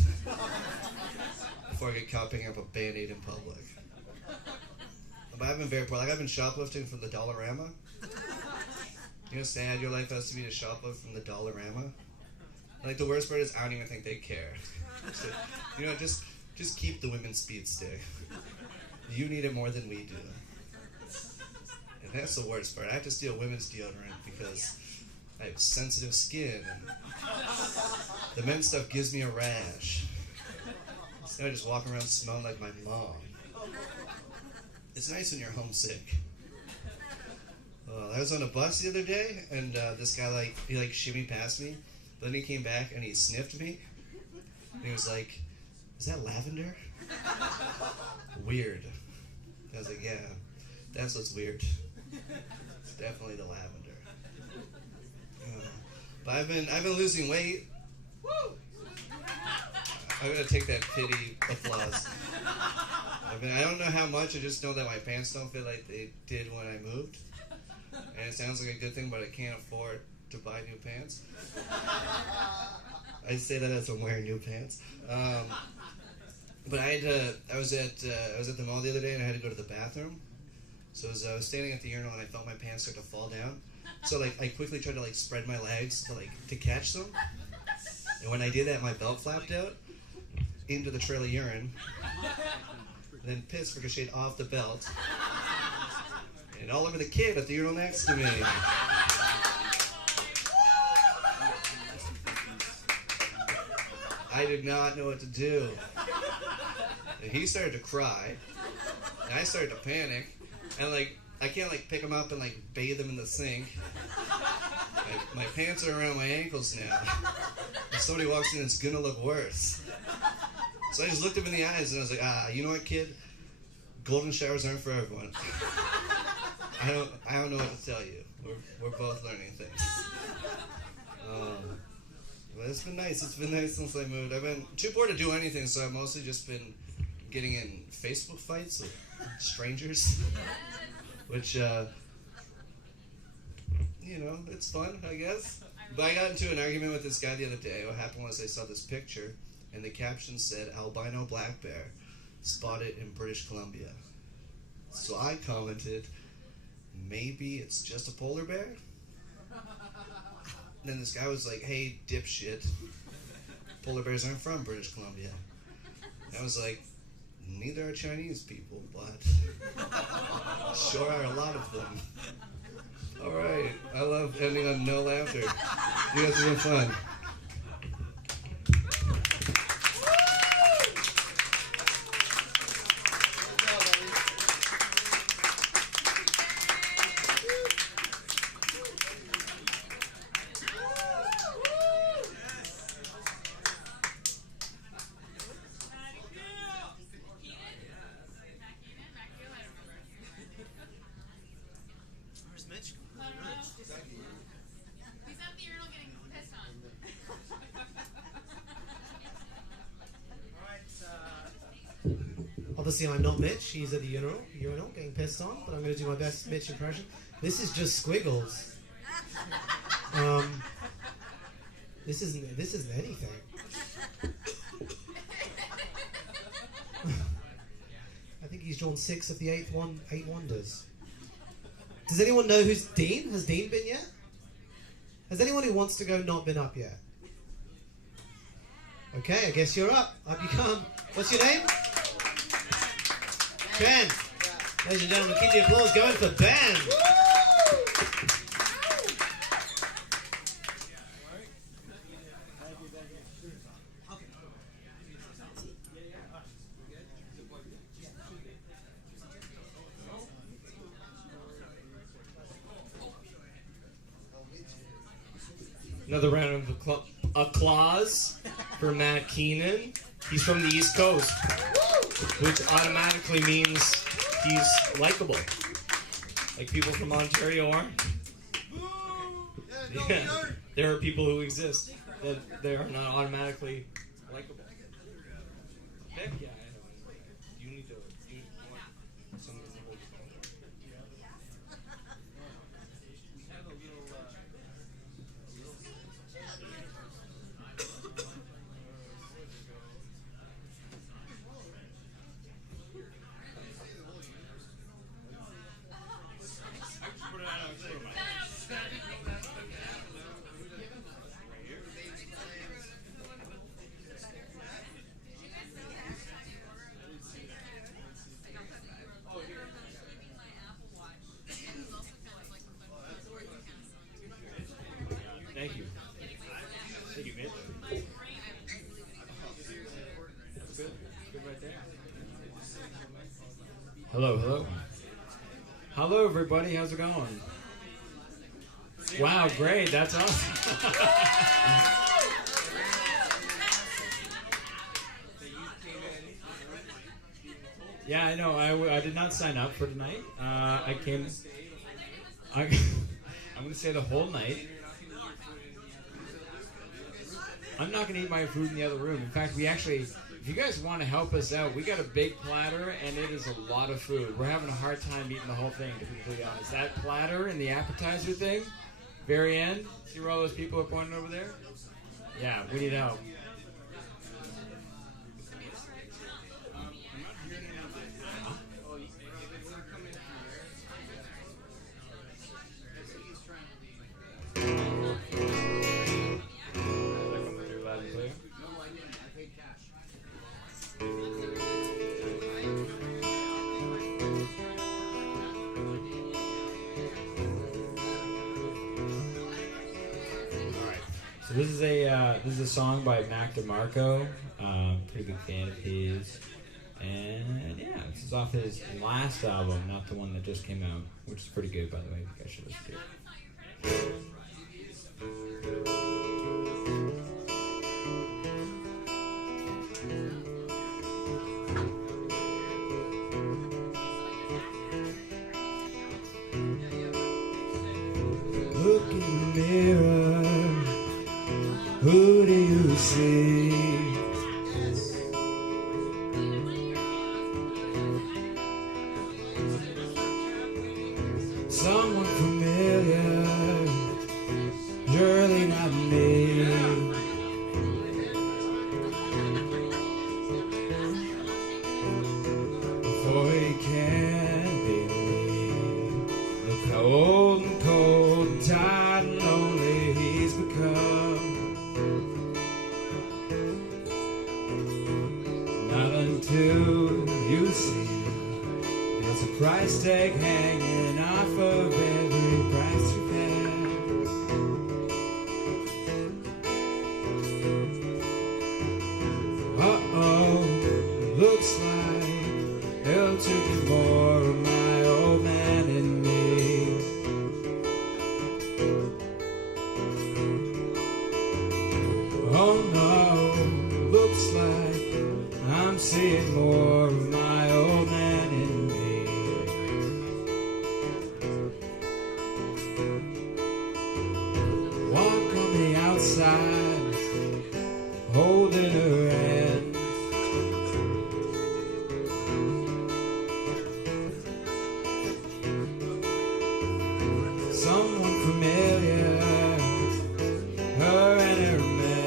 before I get caught picking up a Band-Aid in public. But I've been very poor. Like, I've been shoplifting from the Dollarama. You know how sad your life has to be to shoplift from the Dollarama? Like, the worst part is I don't even think they care. So, you know, just keep the women's speed stick. You need it more than we do. And that's the worst part. I have to steal women's deodorant because I have sensitive skin. And the men's stuff gives me a rash. So I just walk around smelling like my mom. It's nice when you're homesick. I was on a bus the other day, and this guy, he shimmied past me. But then he came back, and he sniffed me. And he was like, "Is that lavender?" Weird. I was like, "Yeah, that's what's weird. It's definitely the lavender." But I've been losing weight. Woo! I'm gonna take that pity applause. I don't know how much. I just know that my pants don't fit like they did when I moved. And it sounds like a good thing, but I can't afford to buy new pants. I say that as I'm wearing new pants. But I was at the mall the other day, and I had to go to the bathroom. So I was standing at the urinal, and I felt my pants start to fall down. So I quickly tried to spread my legs to catch them. And when I did that, my belt flapped out into the trail of urine. Then piss ricocheted off the belt and all over the kid at the urinal next to me. I did not know what to do. And he started to cry, and I started to panic, and I can't pick him up and bathe him in the sink. My pants are around my ankles now. If somebody walks in, it's gonna look worse. So I just looked him in the eyes and I was like, you know what, kid? Golden showers aren't for everyone. I don't know what to tell you. We're both learning things. But it's been nice. It's been nice since I moved. I've been too poor to do anything, so I've mostly just been getting in Facebook fights with strangers, which, it's fun, I guess. But I got into an argument with this guy the other day. What happened was I saw this picture, and the caption said, "Albino black bear spotted in British Columbia." So I commented, "Maybe it's just a polar bear?" And then this guy was like, "Hey, dipshit, polar bears aren't from British Columbia." And I was like, "Neither are Chinese people, but sure are a lot of them." All right, I love ending on no laughter. You guys have been fun. Obviously, I'm not Mitch. He's at the urinal getting pissed on, but I'm going to do my best Mitch impression. This is just Squiggles. This isn't anything. I think he's drawn 6 of the 8 wonders. Does anyone know who's Dean? Has Dean been yet? Has anyone who wants to go not been up yet? Okay, I guess you're up. Up you come. What's your name? Ben. Ladies and gentlemen, keep the applause going for Ben. Another round of applause for Matt Keenan. He's from the East Coast, which automatically means he's likable. Like people from Ontario aren't. Yeah, there are people who exist that they are not automatically likable. Heck yeah, I know. You need to. You want someone to hold the phone. Thank you. Thank you, Mitch. That's good. Good right there. Hello, hello. Hello, everybody. How's it going? Wow, great. That's awesome. Yeah, I know. I did not sign up for tonight. I came. I'm going to stay the whole night. I'm not going to eat my food in the other room. In fact, we actually, if you guys want to help us out, we got a big platter, and it is a lot of food. We're having a hard time eating the whole thing, to be completely honest. That platter and the appetizer thing, very end, see where all those people are pointing over there? Yeah, we need help. So this is a song by Mac DeMarco. Pretty big fan of his, and yeah, this is off his last album, not the one that just came out, which is pretty good, by the way. You guys should listen to it. Look in the mirror. Who do you see? Someone familiar, surely not me. Before he can be me, look how old and cold and tired and lonely he's become. Until you see there's a price tag hanging off of every price you've had. Uh-oh, looks like they'll take more of my old man in me. Oh no, looks like I'm seeing more of my old man in me. Walk on the outside, holding her hand. Someone familiar, her and her man.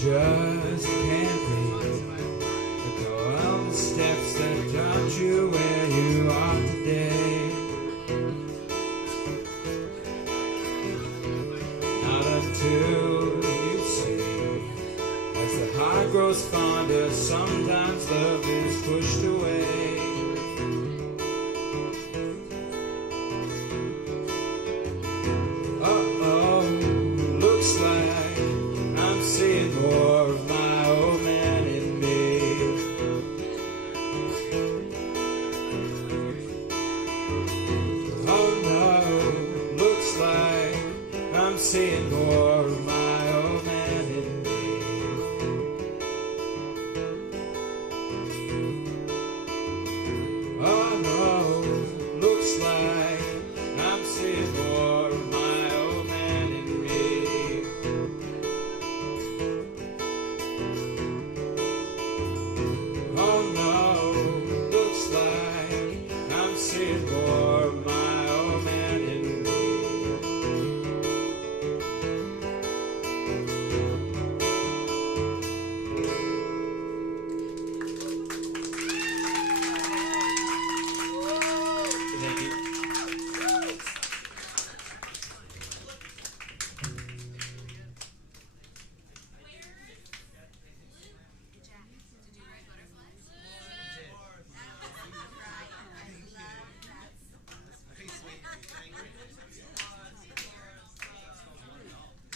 Just can't be. Look at all the steps that got you where you are today. Not until you see, as the heart grows fonder, sometimes love is pushed away. Uh-oh, looks like I'm seeing more of my old man in me. seeing more of my old man in me. Oh no, looks like I'm seeing more of my old man in me. Oh no, looks like I'm seeing more of my old man in me. Thank you.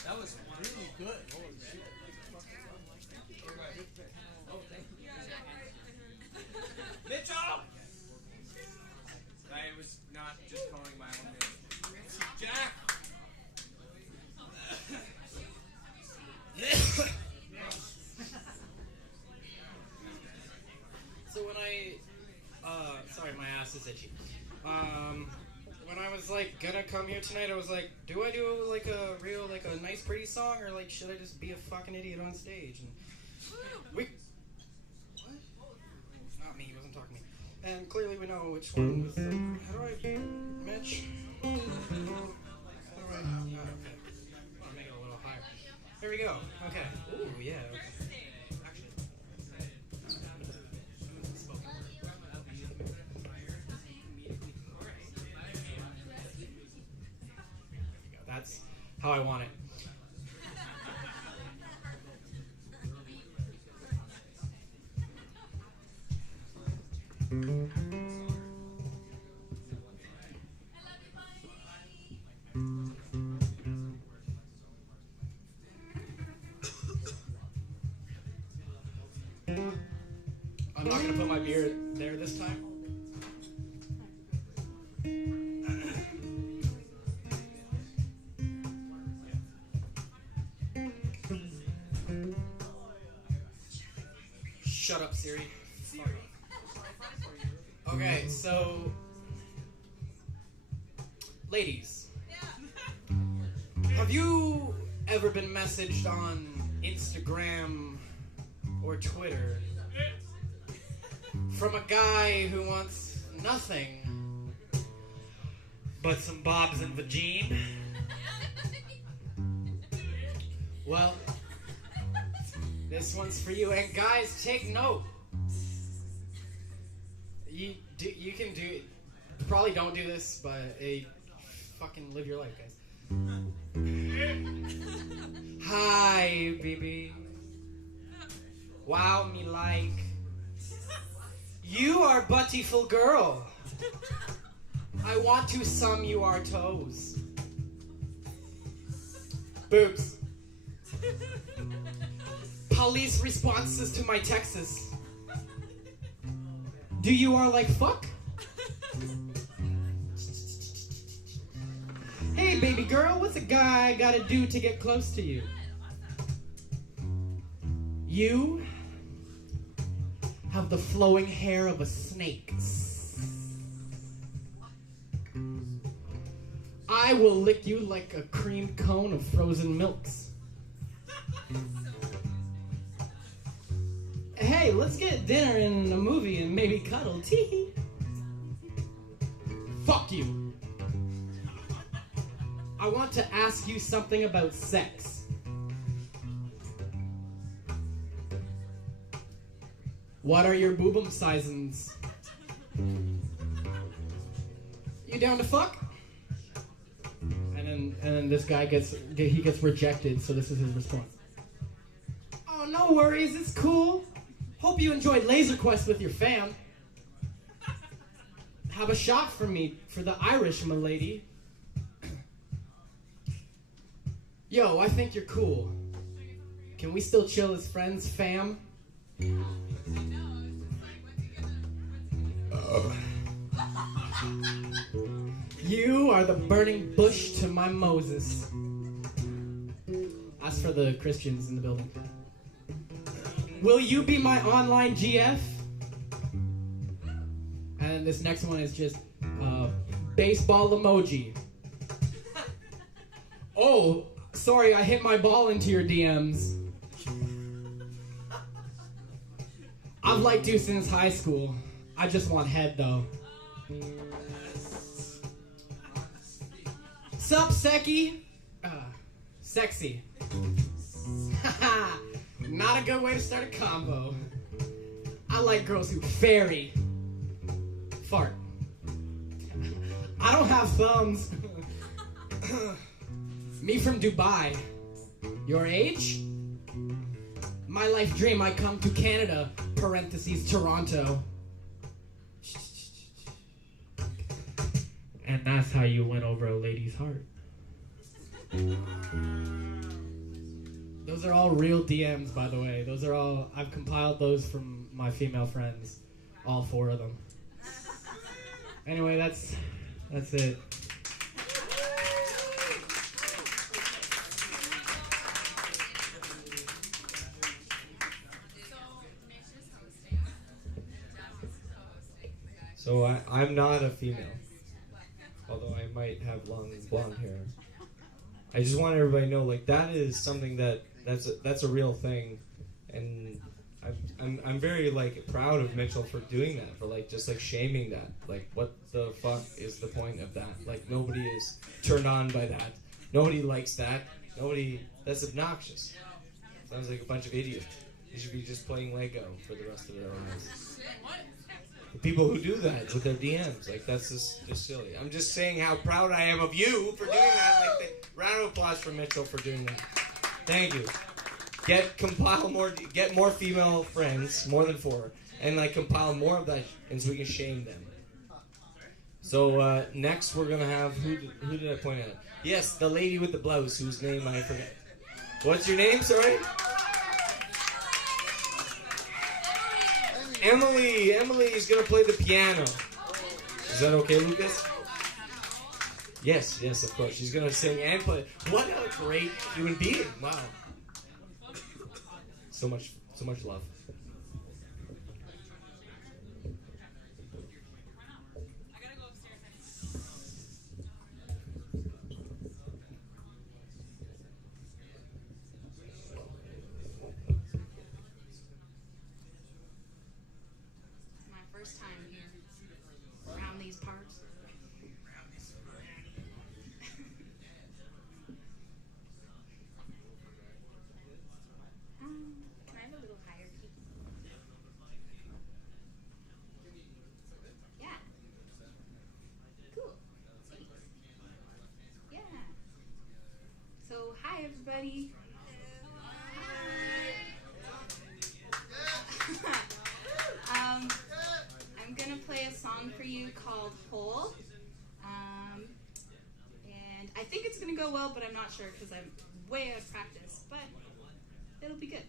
That was really good. Holy shit. Mitchell! I was not just calling my own name. Jack! So when sorry, my ass is itchy. When I was like gonna come here tonight, I was like, do I do like a real, like a nice pretty song, or like should I just be a fucking idiot on stage? And we, what? Not me, he wasn't talking to me. And clearly we know which one was, how do I, Mitch? How do I, okay. I wanna make it a little higher. There we go, okay. Ooh, yeah, okay. That's how I want it. I'm not gonna put my beer there this time. Shut up, Siri. Fuck off. Okay, so ladies, have you ever been messaged on Instagram or Twitter from a guy who wants nothing but some bobs and vagine? Well, this one's for you. And guys, take note. You can do, probably don't do this, but fucking live your life, guys. Hi, baby. Wow, me like. You are beautiful girl. I want to sum you our toes. Boobs. Police responses to my texts. Do you are like fuck? Hey baby girl, what's a guy gotta do to get close to you? You have the flowing hair of a snake. I will lick you like a cream cone of frozen milks. Hey, let's get dinner and a movie and maybe cuddle. Tee. Fuck you. I want to ask you something about sex. What are your boobum sizes? You down to fuck? And then this guy gets rejected, so this is his response. Oh, no worries, it's cool. Hope you enjoyed Laser Quest with your fam. Have a shot for me for the Irish, my lady. Yo, I think you're cool. Can we still chill as friends, fam? You are the burning bush to my Moses. ask for the Christians in the building. Will you be my online GF? And this next one is just baseball emoji. Oh, sorry, I hit my ball into your DMs. I've liked you since high school. I just want head, though. Sup, Seki? Sexy. Haha, not a good way to start a combo. I like girls who fairy. Fart. I don't have thumbs. Me from Dubai. Your age? My life dream, I come to Canada, parentheses, Toronto. And that's how you win over a lady's heart. Those are all real DMs, by the way. Those are all, I've compiled those from my female friends. All 4 of them. Anyway, that's it. So I'm not a female, although I might have long blonde hair. I just want everybody to know, like, that is something that's a real thing, and I'm very, like, proud of Mitchell for doing that, for, like, just, like, shaming that. Like, what the fuck is the point of that? Like, nobody is turned on by that. Nobody likes that. That's obnoxious. Sounds like a bunch of idiots. They should be just playing Lego for the rest of their lives. The people who do that with their DMs, like, that's just silly. I'm just saying how proud I am of you for doing that. Like, round of applause for Mitchell for doing that. Thank you. Get more female friends, more than 4, and, like, compile more of that, and so we can shame them. So next we're gonna have who did I point at? Yes, the lady with the blouse, whose name I forget. What's your name? Sorry. Emily. Emily is gonna play the piano. Is that okay, Lucas? Yes, of course. She's gonna sing and play. What a great human being! Wow. So much love. First time here around these parts. Can I have a little higher key? Yeah. Cool. Sweet. Yeah. So, hi everybody. I'm gonna play a song for you called Whole, and I think it's gonna go well, but I'm not sure because I'm way out of practice, but it'll be good.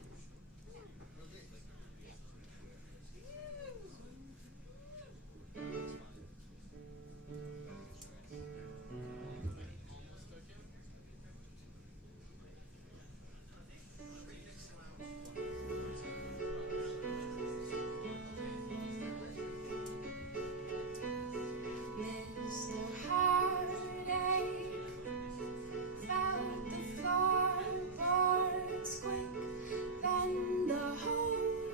Fell at the floorboards quick, then the whole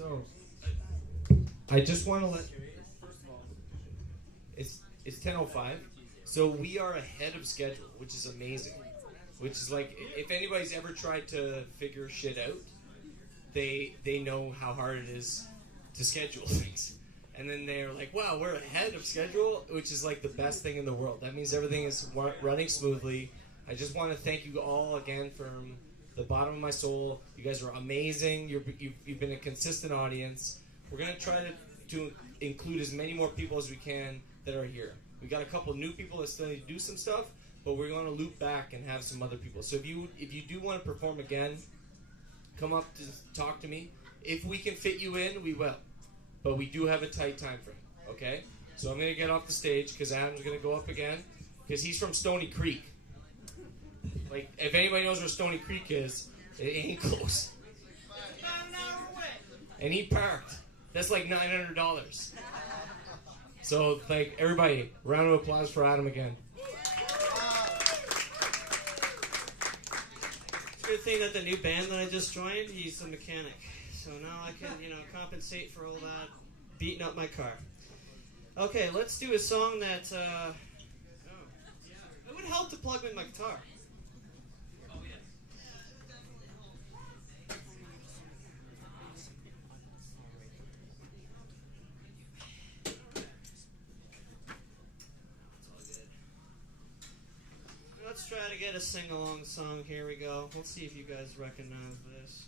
So, I just want to let you. First of all, it's 10:05, so we are ahead of schedule, which is amazing. Which is like, if anybody's ever tried to figure shit out, they know how hard it is to schedule things. And then they're like, wow, we're ahead of schedule, which is like the best thing in the world. That means everything is running smoothly. I just want to thank you all again from the bottom of my soul. You guys are amazing. You've been a consistent audience. We're going to try to include as many more people as we can that are here. We got a couple new people that still need to do some stuff, but we're going to loop back and have some other people. So if you do want to perform again, come up to talk to me. If we can fit you in, we will. But we do have a tight time frame, okay? So I'm going to get off the stage because Adam's going to go up again because he's from Stony Creek. Like, if anybody knows where Stony Creek is, it ain't close. And he parked. That's like $900. So, like, everybody, round of applause for Adam again. Good thing that the new band that I just joined, he's a mechanic. So now I can, compensate for all that beating up my car. Okay, let's do a song that, it would help to plug in my guitar. Let's try to get a sing-along song. Here we go. Let's see if you guys recognize this.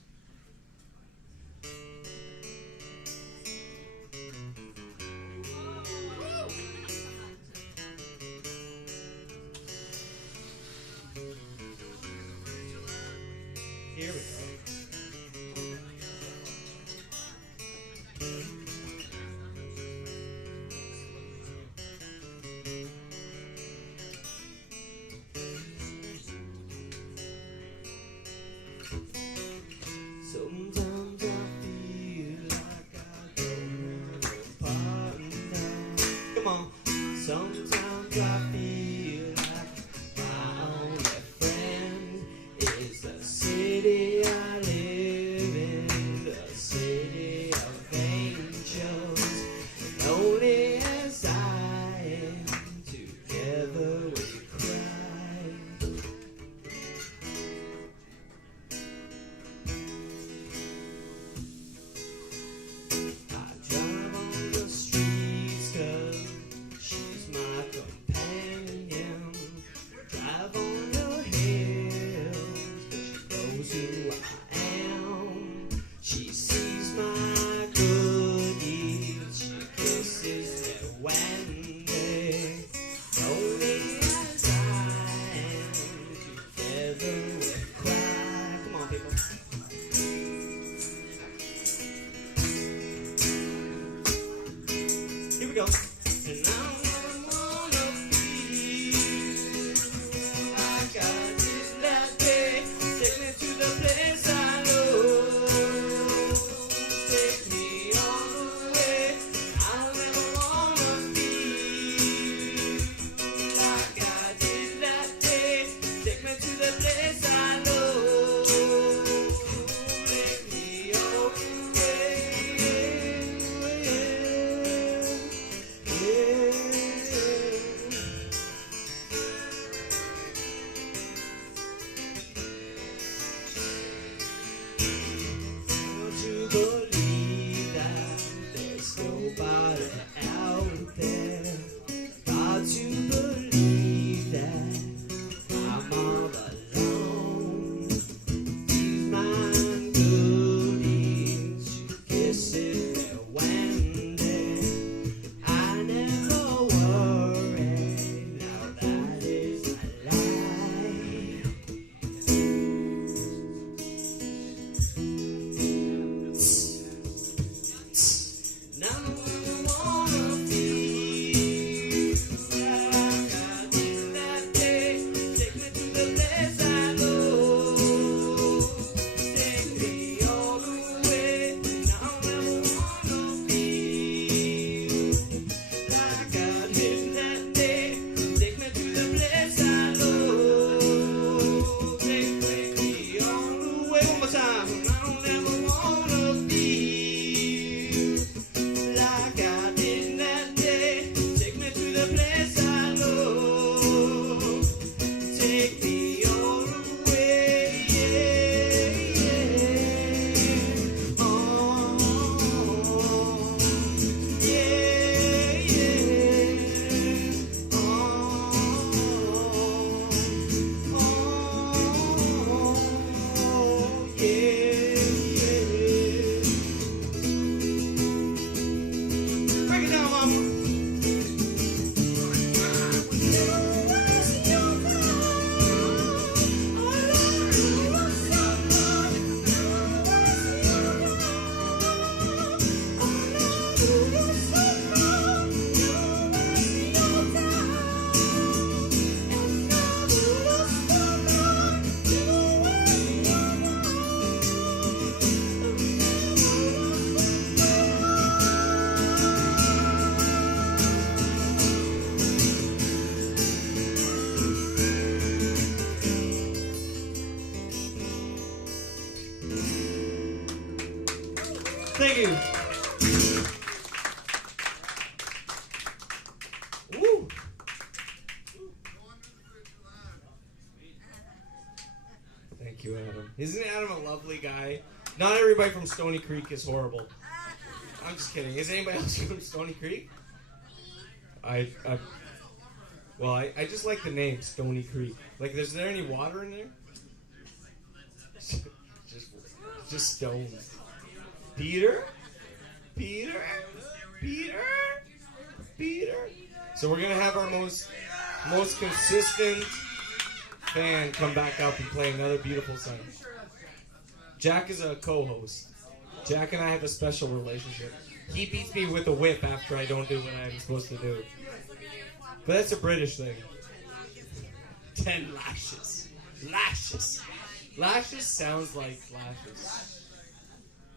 Here we go. Sometimes I feel like I don't have a partner. Come on. Sometimes I feel like my only friend is the city I live in, the city of angels. Lonely as I am, together we cry. I drive on the streets 'cause she's my companion. Drive on the hills 'cause she knows who I am. She sees my good deeds. She kisses me when they lonely as I am. Together we cry. Come on, people. Here we go. And I'm gonna wanna be like I did that day. Take me to the place I know. Take me all the way. I'll never wanna be like I did that day. Take me to the place I know. Make me okay. you. Woo. Thank you, Adam. Isn't Adam a lovely guy? Not everybody from Stony Creek is horrible. I'm just kidding. Is anybody else from Stony Creek? I just like the name Stony Creek. Like, is there any water in there? just stones. Peter. So we're gonna have our most consistent fan come back up and play another beautiful song. Jack is a co-host. Jack and I have a special relationship. He beats me with a whip after I don't do what I'm supposed to do. But that's a British thing. 10 lashes. Lashes sounds like lashes.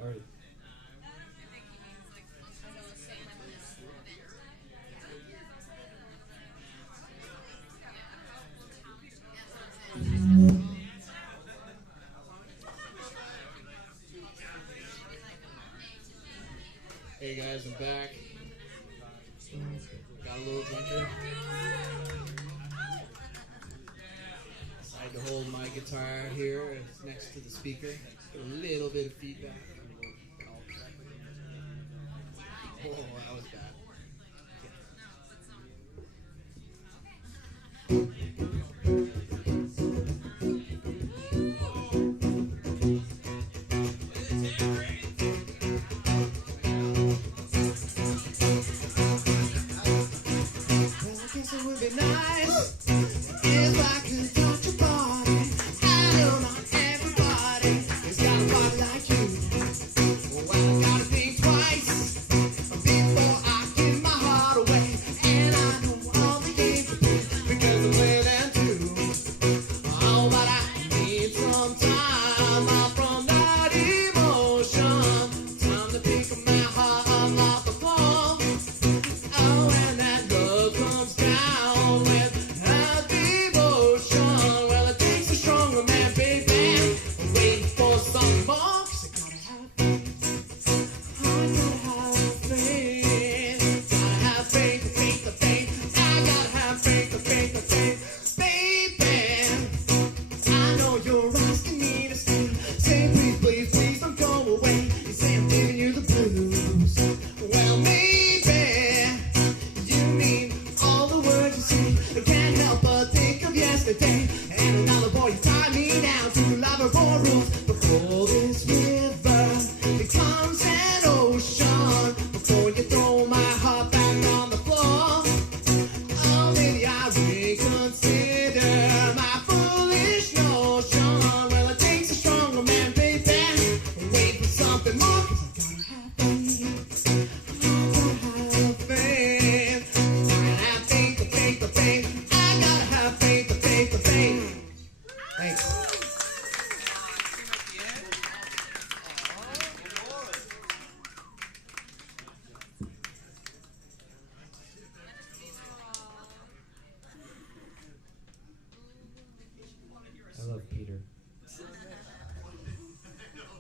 Alright. Hey guys, I'm back. Got a little drunker. Decided to hold my guitar here next to the speaker. Get a little bit of feedback. Oh, that was bad.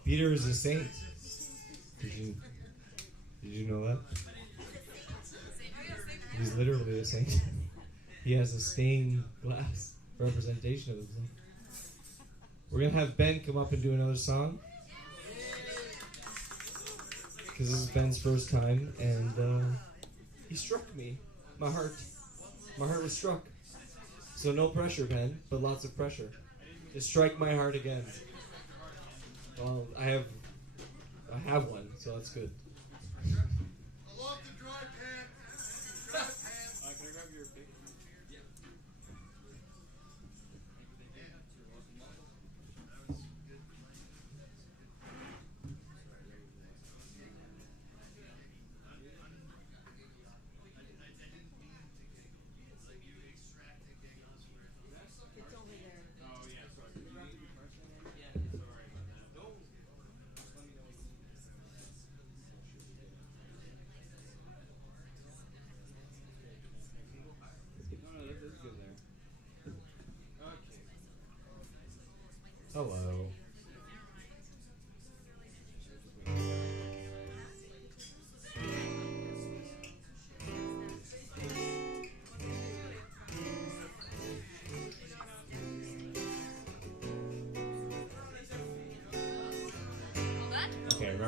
Peter is a saint. Did you know that? He's literally a saint. He has a stained glass representation of himself. We're gonna have Ben come up and do another song because this is Ben's first time, and he struck me. My heart was struck. So no pressure, Ben, but lots of pressure. Just strike my heart again. Well, I have one, so that's good. I love the dry pants. Can I grab your big? Yeah.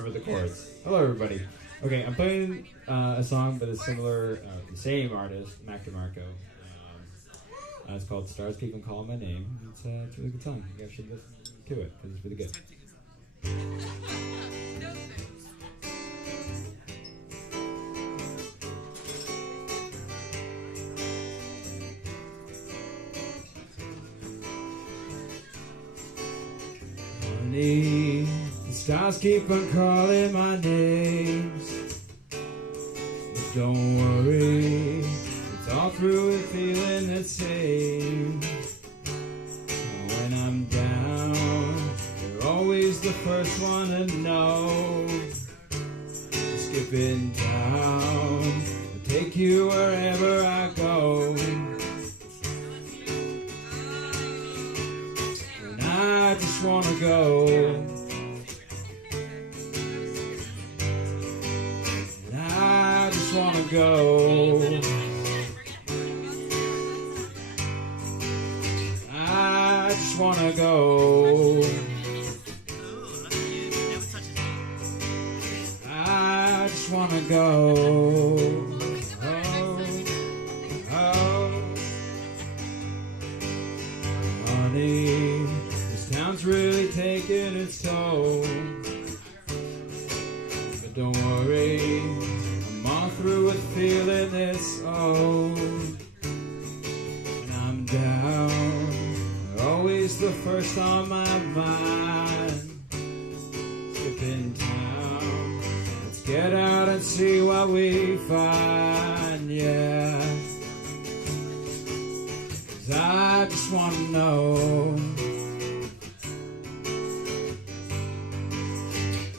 remember the chords. Hello, everybody. Okay, I'm playing a song by the the same artist, Mac DeMarco. It's called Stars Keep on Calling My Name. It's a really good song. You guys should listen to it because it's really good. Honey, the stars keep on calling my names. But don't worry, it's all through with feeling the same. When I'm down, you're always the first one to know. Skipping town, I'll take you wherever I go. And I just wanna go. And I just wanna go. I just wanna go. I just wanna go. Oh, oh. Honey, this town's really taking its toll. But don't worry, I'm all through with feeling this old. And I'm down, always the first on my mind. Skipping town, let's get out and see what we find, yeah. 'Cause I just wanna know.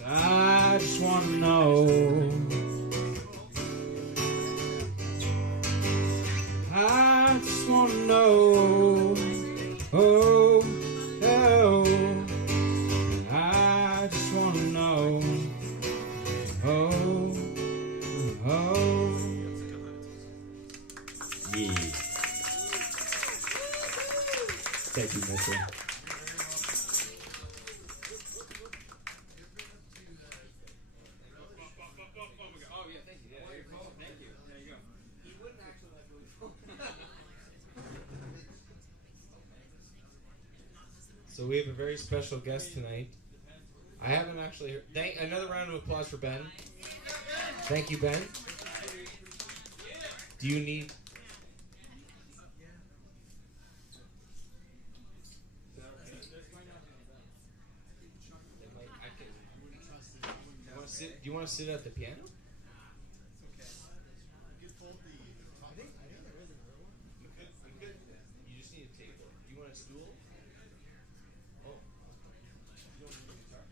I just wanna know. I just wanna know. Oh, oh. I just wanna know. Oh, oh. Yeah. Thank you, Mister. So we have a very special guest tonight. I haven't actually heard. Another round of applause for Ben. Thank you, Ben. Do you need... Do you want to sit at the piano? You just need a table. Do you want a stool? Oh. You don't need a guitar?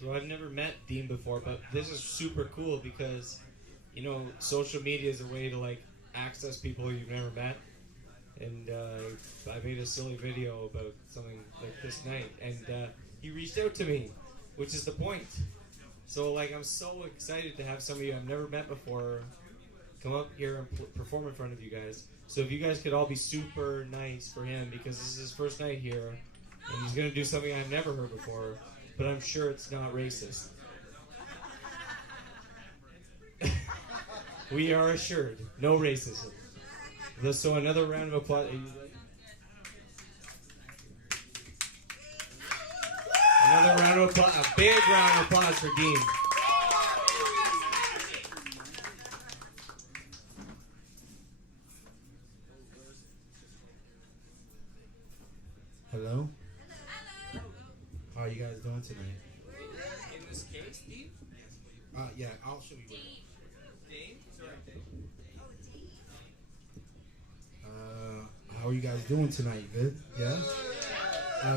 So I've never met Dean before, but this is super cool because, you know, social media is a way to, like, access people you've never met. And I made a silly video about something like this night, and he reached out to me, which is the point. So, like, I'm so excited to have somebody I've never met before come up here and perform in front of you guys. So if you guys could all be super nice for him, because this is his first night here, and he's going to do something I've never heard before. But I'm sure it's not racist. We are assured, no racism. So another round of applause. Are you ready? Another round of applause, a big round of applause for Dean. Hello? How are you guys doing tonight? In this case, Dean? Yeah, I'll show you where. Dane? Sorry, Dane. How are you guys doing tonight? Good? Yeah?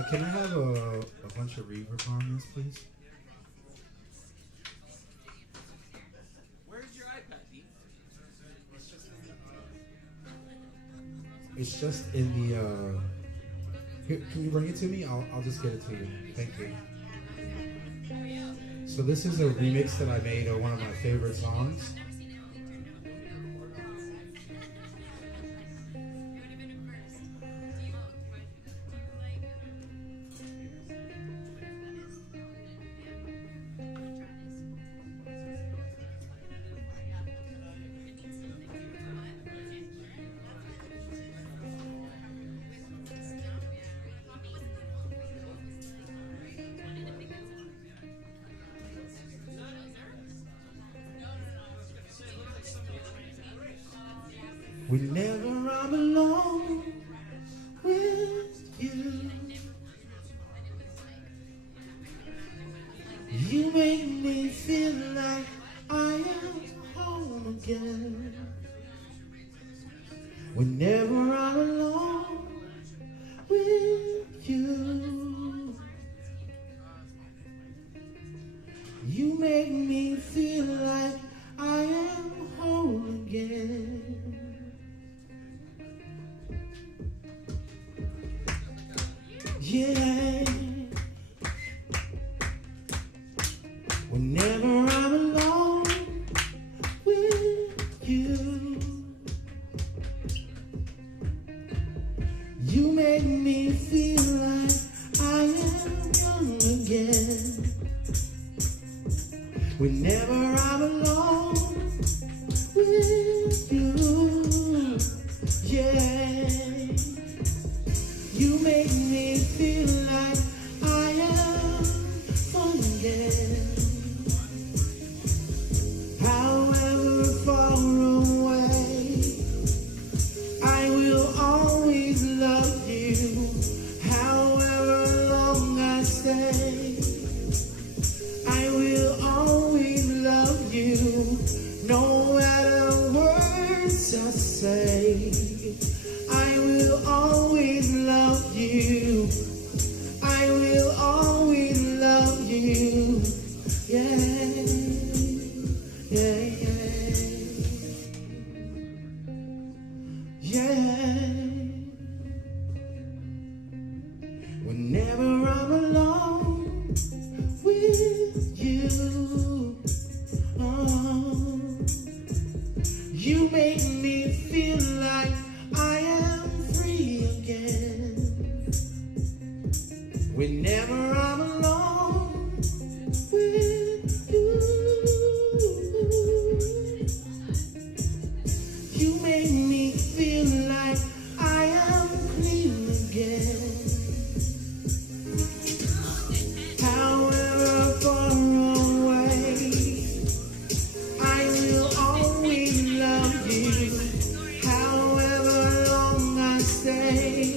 Can I have a bunch of reverb on this, please? Where's your iPad, Dean? It's just in the... It's just in the. Here, can you bring it to me? I'll just get it to you. Thank you. So this is a remix that I made of one of my favorite songs. Whenever I'm alone with you, you make me feel like I am home again. Whenever I'm alone with you, you make me feel like I am home again. Yeah. Whenever I'm alone with you, you make me feel like I am young again. Whenever I'm alone with you, yeah. You make me feel like I am fun again. However far away, I will always love you. However long I stay, I will always love you. No matter words I say, I will always love you. I will always love you. Yeah, yeah, yeah. Yeah. Whenever I'm alone with you, oh, you make me feel like I am free again. Whenever I'm alone with you, you make me feel like I am clean again. However far away, I will always love you. However long I stay,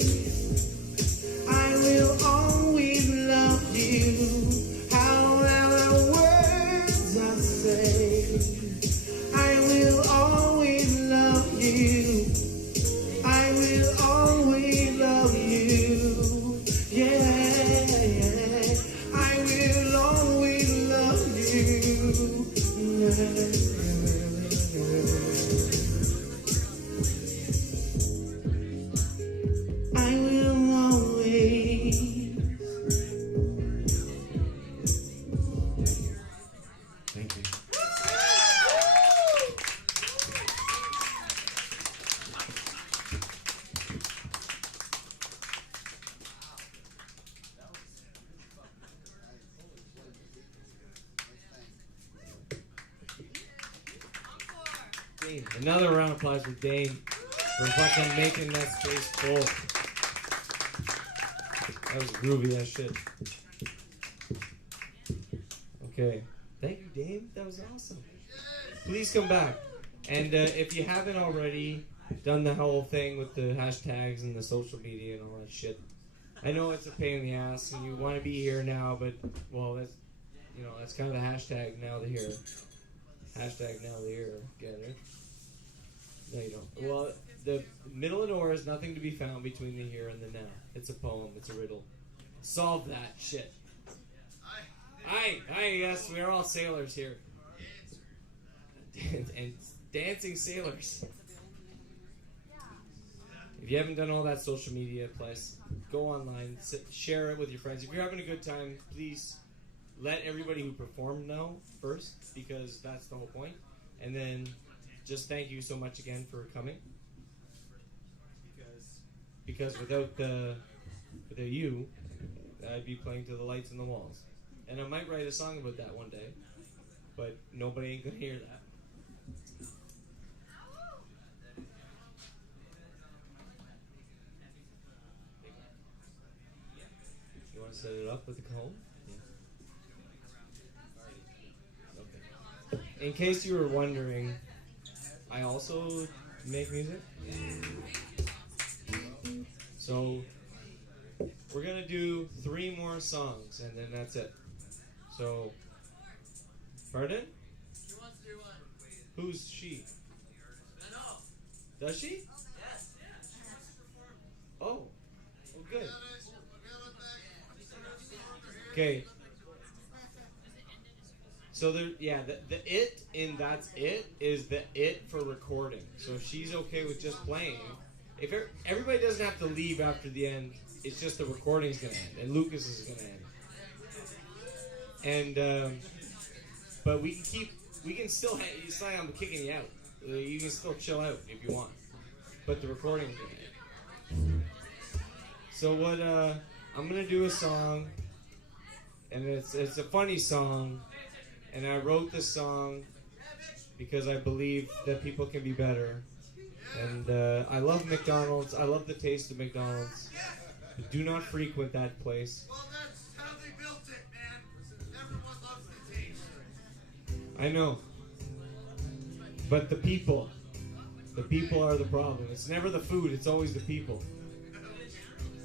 I will always love you. However words I say, I will always love you. I will always love you. Yeah, I will always love you. Yeah. I will always. Thank you. Dane. Another round of applause for Dane for fucking making that space full. That was groovy as shit. Okay. Thank you, Dane. That was awesome. Please come back. And if you haven't already done the whole thing with the hashtags and the social media and all that shit, I know it's a pain in the ass and you want to be here now, but, well, that's, you know, that's kind of the hashtag now to here. Hashtag now to here. Get it? No, you don't. Well, the middle and or is nothing to be found between the here and the now. It's a poem. It's a riddle. Solve that shit. Aye, yes, we're all sailors here. And dancing sailors. If you haven't done all that social media, please go online, share it with your friends. If you're having a good time, please let everybody who performed know first, because that's the whole point. And then just thank you so much again for coming. Because without you, I'd be playing to the lights and the walls. And I might write a song about that one day, but nobody ain't gonna hear that. You want to set it up with the comb? Yeah. Okay. In case you were wondering, I also make music. So we're gonna do 3 more songs, and then that's it. So, pardon? She wants to do one. Who's she? I know. Does she? Yes. She wants to perform. Oh, well, good. Okay. So the it in that's it is the it for recording. So if she's okay with just playing, if everybody doesn't have to leave after the end, it's just the recording's gonna end and Lucas is gonna end. And but we can still. It's not like I'm kicking you out. You can still chill out if you want, but the recording's gonna end. So what? I'm gonna do a song, and it's a funny song, and I wrote this song because I believe that people can be better, and I love McDonald's. I love the taste of McDonald's. But do not frequent that place. Well, that's how they built it, man. Everyone loves the taste. I know, but the people are the problem. It's never the food. It's always the people.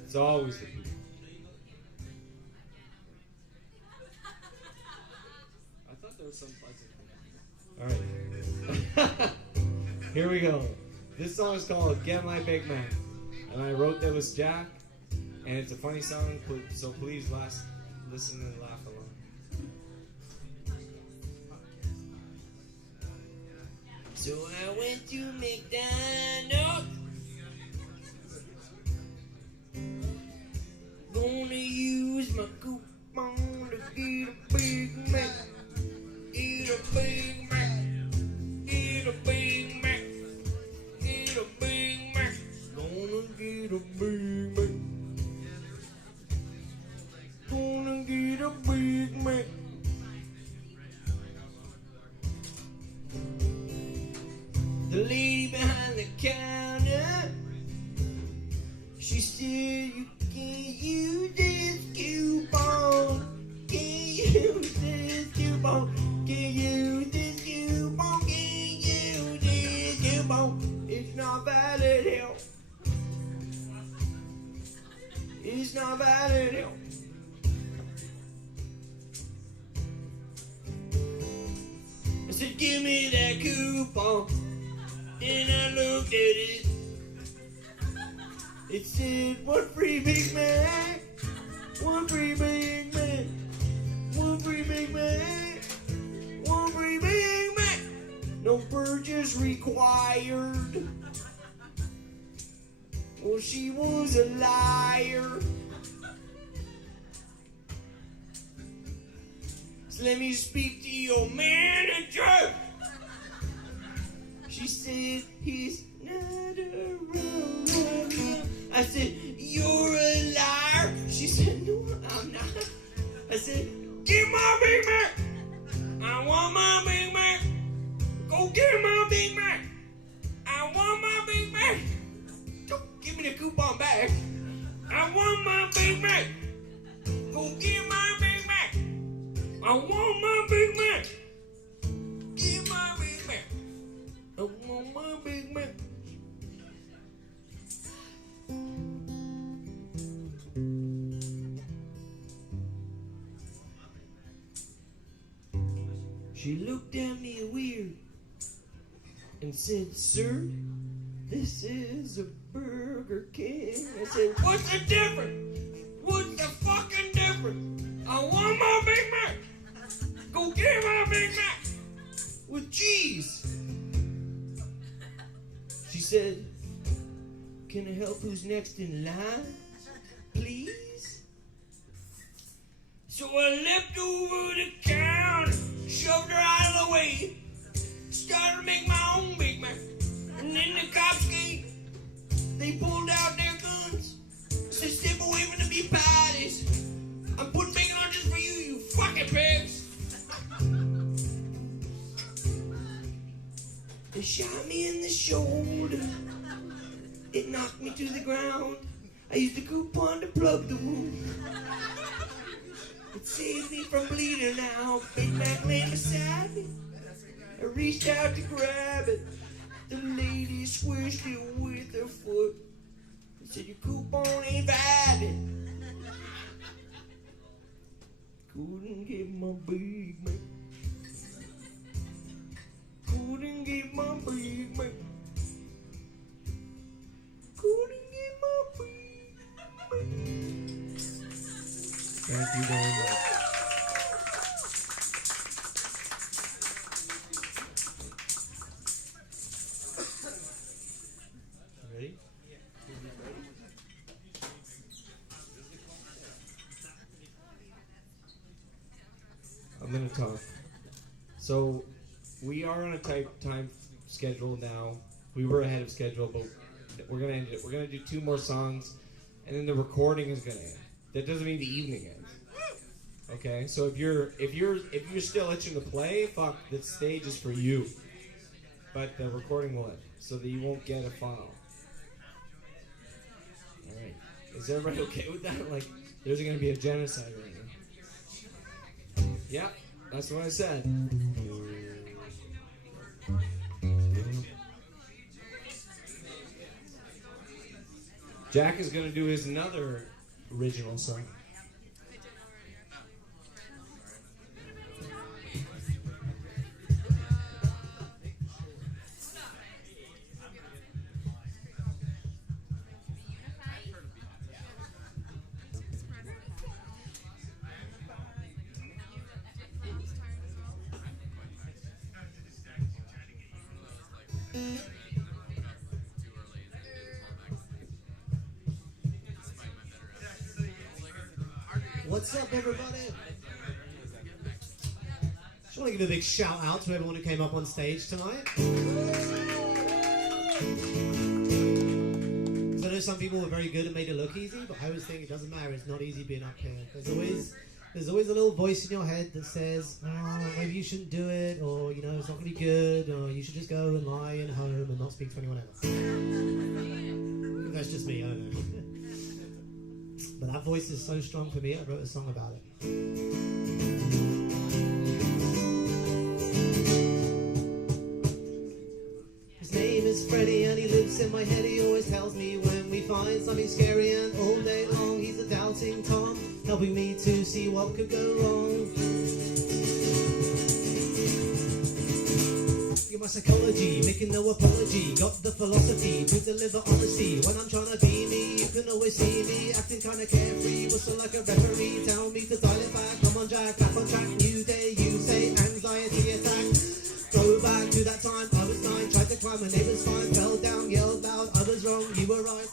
It's always the people. I thought there was some pleasant. All right. Here we go. This song is called Get My Big Man. And I wrote that with Jack. And it's a funny song, so please listen and laugh along. So I went to McDonald's. Gonna use my coupon to get a Big Mac. Eat a Big Mac. Eat a Big Mac. Eat a Big Mac. Gonna get a Big Mac. Gonna get a Big Mac. The lady behind the counter, she said, you can't use this coupon. Can't use this coupon. Can't use this coupon. Can't use this coupon. It's not valid help. It's not valid help. I said, give me that coupon. And I looked at it. It said, 1 free Big Mac. 1 free Big Mac. 1 free Big Mac. 1 free Big Mac. No purchase required. Well, she was a liar. So let me speak to your manager. She said, he's not around right now. I said, you're a liar. She said, no, I'm not. I said, get my Big Mac. I want my Big Mac. Go get my Big Mac. I want my Big Mac. Don't give me the coupon back. I want my Big Mac. Go get my Big Mac. I want my Big Mac. Get my Big Mac. I want my Big Mac. She looked at me weird and said, sir, this is a Burger King. I said, what's the difference? What's the fucking difference? I want my Big Mac. Go get my Big Mac with cheese. She said, Can I help who's next in line? Please? So I leapt over the counter, shoved her out of the way, started to make my own Big Mac. And then the cops came. They pulled out their guns. Said, step away from the beef patties. I'm putting bacon on just for you, you fucking pigs. They shot me in the shoulder. It knocked me to the ground. I used a coupon to plug the wound. It saved me from bleeding now. Big Mac lay beside me. I reached out to grab it. The lady squished it with her foot. I said, your coupon ain't valid. Couldn't get my Big Mac. Couldn't get my Big Mac. Couldn't get my Big Mac. Thank you very much. Ready? I'm gonna talk. So, we are on a tight time schedule now. We were ahead of schedule, but we're gonna end it. We're gonna do 2 more songs, and then the recording is gonna end. That doesn't mean the evening ends. Okay, so if you're still itching to play, fuck, the stage is for you. But the recording will end, so that you won't get a file. All right, is everybody okay with that? Like, there's gonna be a genocide right now. Yeah, that's what I said. Jack is gonna do his another original song. What's up, everybody? Just want to give a big shout out to everyone who came up on stage tonight. So I know some people were very good and made it look easy, but I always think it doesn't matter. It's not easy being up here. There's always a little voice in your head that says, oh, maybe you shouldn't do it, or it's not going to be good, or you should just go and lie in home and not speak to anyone else. That's just me, I don't know. But that voice is so strong for me, I wrote a song about it. His name is Freddie and he lives in my head. He always tells me when we find something scary, and all day long he's a doubting Tom, helping me to see what could go wrong. You're my psychology, making no apology. Got the philosophy to deliver honesty. When I'm trying to be me, you can always see me acting kinda carefree, whistle like a referee. Tell me to dial it back, come on Jack, back on track. New day, you say anxiety attack. Go back to that time, I was 9, tried to climb my neighbor's spine, fell down, yelled loud, I was wrong, you were right.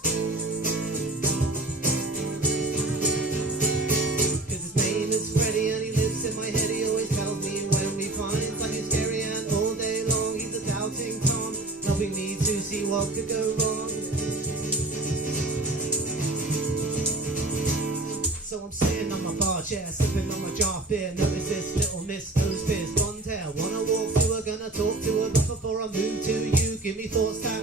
Cause his name is Freddie and he lives in my head. He always tells me when we find something scary, and all day long he's a doubting Tom, helping me to see what could go wrong. So I'm sitting on my bar chair, sipping on my jar of beer. Notice this little miss, nose fizz, blonde hair. Wanna walk to her, gonna talk to her, but before I move to you, give me thoughts that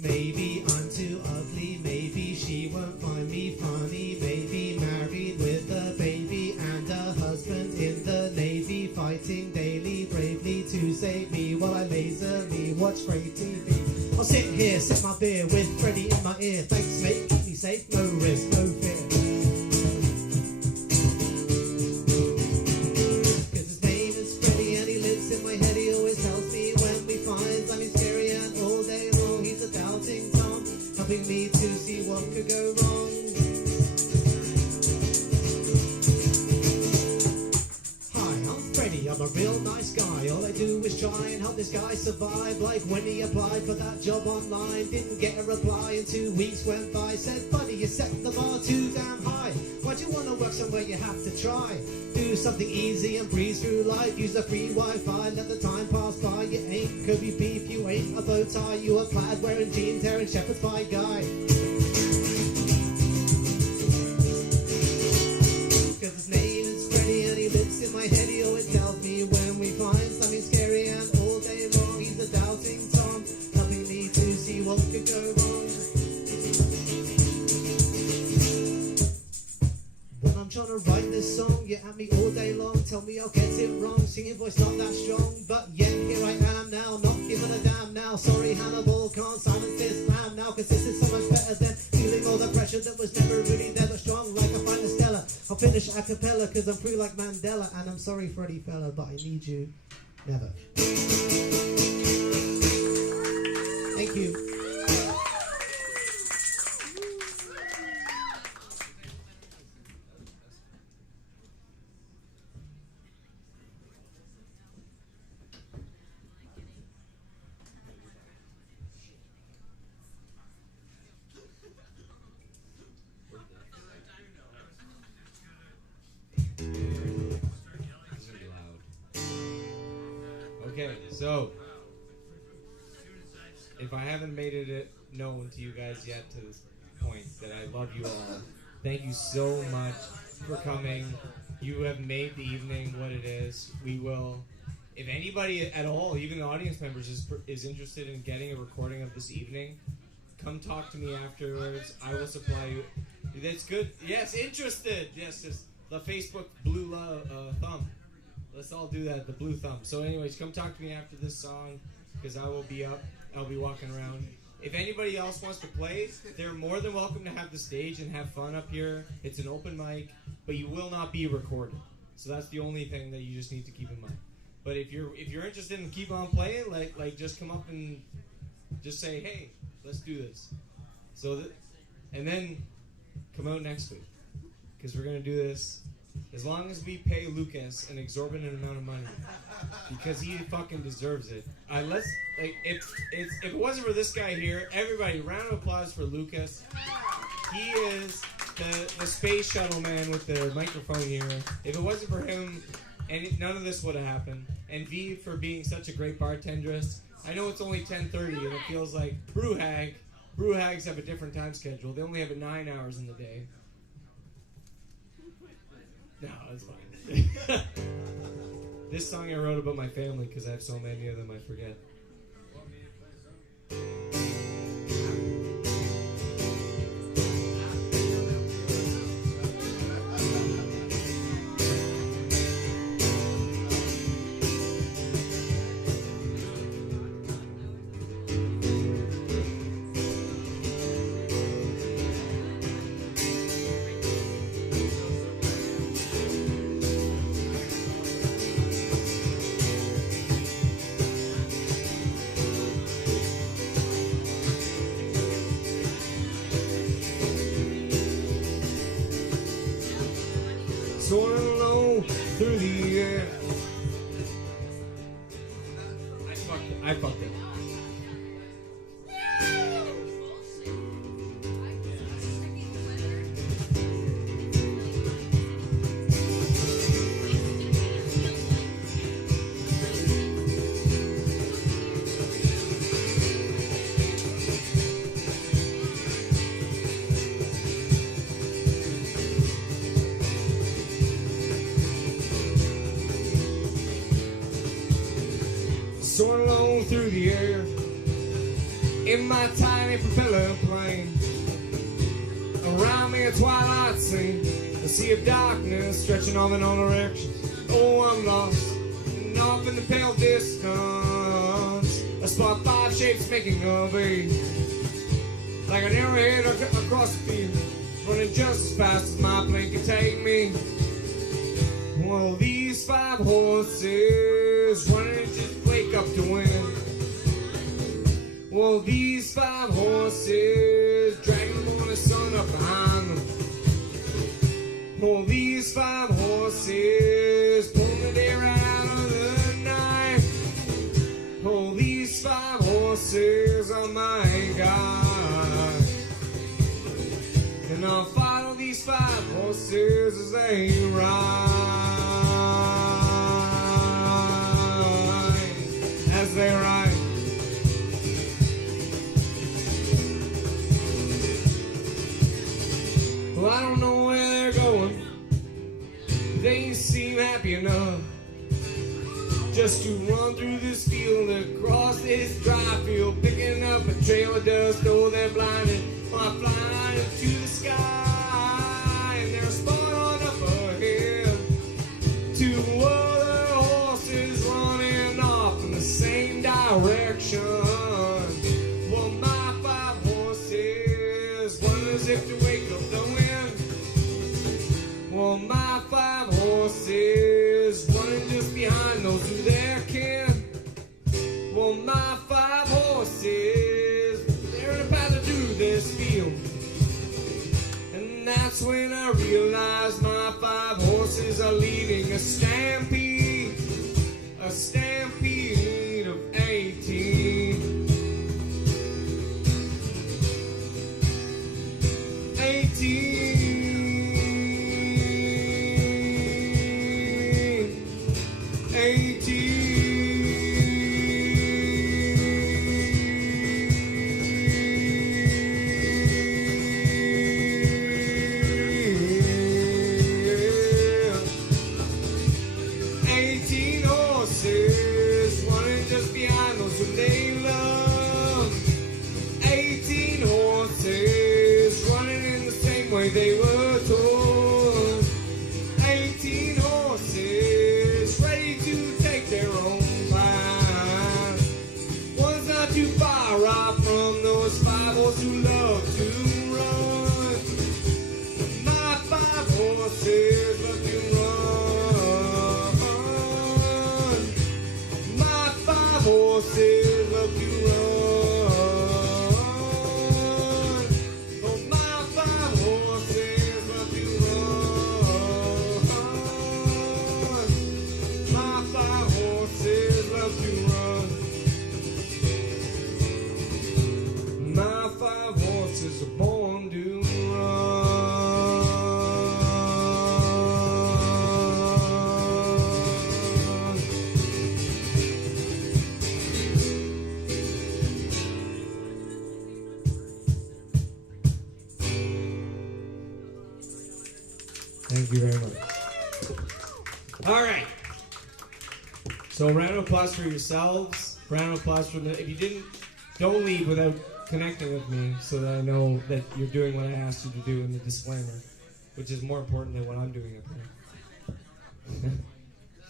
maybe I'm too ugly, maybe she won't find me funny, maybe married with a baby and a husband in the Navy, fighting daily bravely to save me while I lazily watch great TV. I'll sit here, sip my beer with Freddie in my ear. Thanks mate, keep me safe, no risk, no fear. In my head, he always tells me when we find something scary, and all day long he's a doubting Tom, helping me to see what could go wrong. Hi, I'm Freddie, I'm a real nice guy. All I do is try and help this guy survive? Like when he applied for that job online, didn't get a reply, and 2 weeks went by. Said, buddy, you set the bar too damn high. Why do you want to work somewhere you have to try? Do something easy and breeze through life. Use the free Wi-Fi, let the time pass by. You ain't Kobe beef, you ain't a bow tie. You a plaid wearing jeans, tearing shepherd's pie guy. Cause his name is Freddy and he lives in my head. He always tells me when we find something scary, and all day long he's a doubting Tom, helping me to see what could go wrong. When I'm trying to write this song, you at me all day long, tell me I'll get it wrong, singing voice not that strong, but yet here I am now, not giving a damn now. Sorry Hannibal, can't silence this man now, cause this is so much better than feeling all the pressure that was never really there but strong like a fine Stella. I'll finish a cappella cause I'm free like Mandela, and I'm sorry Freddie fella, but I need you never. Thank you. Okay, so if I haven't made it known to you guys yet to this point that I love you all, thank you so much for coming. You have made the evening what it is. We will, if anybody at all, even the audience members, is interested in getting a recording of this evening, come talk to me afterwards. I will supply you. That's good. Yes, interested. Yes, just the Facebook blue thumb. Let's all do that, the blue thumb. So anyways, come talk to me after this song, because I will be up. I'll be walking around. If anybody else wants to play, they're more than welcome to have the stage and have fun up here. It's an open mic, but you will not be recorded. So that's the only thing that you just need to keep in mind. But if you're interested in keep on playing, like just come up and just say, hey, let's do this. And then come out next week, because we're gonna do this. As long as we pay Lucas an exorbitant amount of money, because he fucking deserves it. If it wasn't for this guy here, everybody, round of applause for Lucas. He is the space shuttle man with the microphone here. If it wasn't for him, none of this would have happened. And V for being such a great bartendress. I know it's only 10:30 and it feels like brew hags have a different time schedule. They only have it 9 hours in the day. No, that's fine. This song I wrote about my family because I have so many of them I forget. Soaring low through the air. I fucked it. Soaring along through the air in my tiny propeller plane. Around me a twilight scene, a sea of darkness stretching on in all directions. Oh, I'm lost, and off in the pale distance I spot 5 shapes making a V, like an arrowhead across the field, running just as fast as my plane can take me. Well, these 5 horses running just wake up to win. Well, these 5 horses dragging the morning sun up behind them. Well, these 5 horses pulling the day right out of the night. Oh, my God. And I'll follow these 5 horses as they ride, as they ride. Well, I don't know where they're going. They seem happy enough just to run through this field, across this dry field, picking up a trail of dust. Oh, they're blinded, I'm flying into the sky, and they're spun on up ahead. 2 other horses running off in the same direction. Well, my 5 horses run as if to wake up the wind. Well, my 5 horses running just behind those who they're kin. Well, my 5 horses, they're in a path through this field. And that's when I realized my 5 horses are leading a stampede of 18. 18. 18 horses running just behind those whom they love. 18 horses running in the same way they were told. 18 horses ready to take their own path. One's not too far off from those 5 horses who love to run. My 5 horses love to run. My 5 horses love to run. Oh, my 5 horses love to run. My 5 horses love to run. My 5 horses are born to run. Thank you very much. All right. So round of applause for yourselves. Round of applause for the. If you didn't, don't leave without connecting with me, so that I know that you're doing what I asked you to do in the disclaimer, which is more important than what I'm doing up here.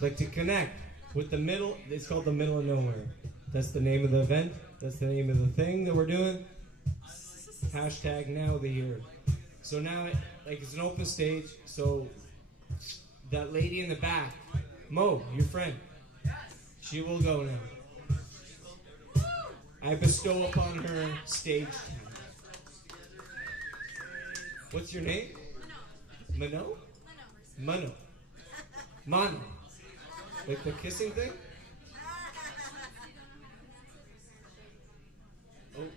Like to connect with the middle. It's called the middle of nowhere. That's the name of the event. That's the name of the thing that we're doing. Hashtag now the year. So now, like, it's an open stage. So that lady in the back, Mo, your friend, she will go now. I bestow upon her stage time. What's your name? Mano? Mano. Mano. Like the kissing thing? Oh.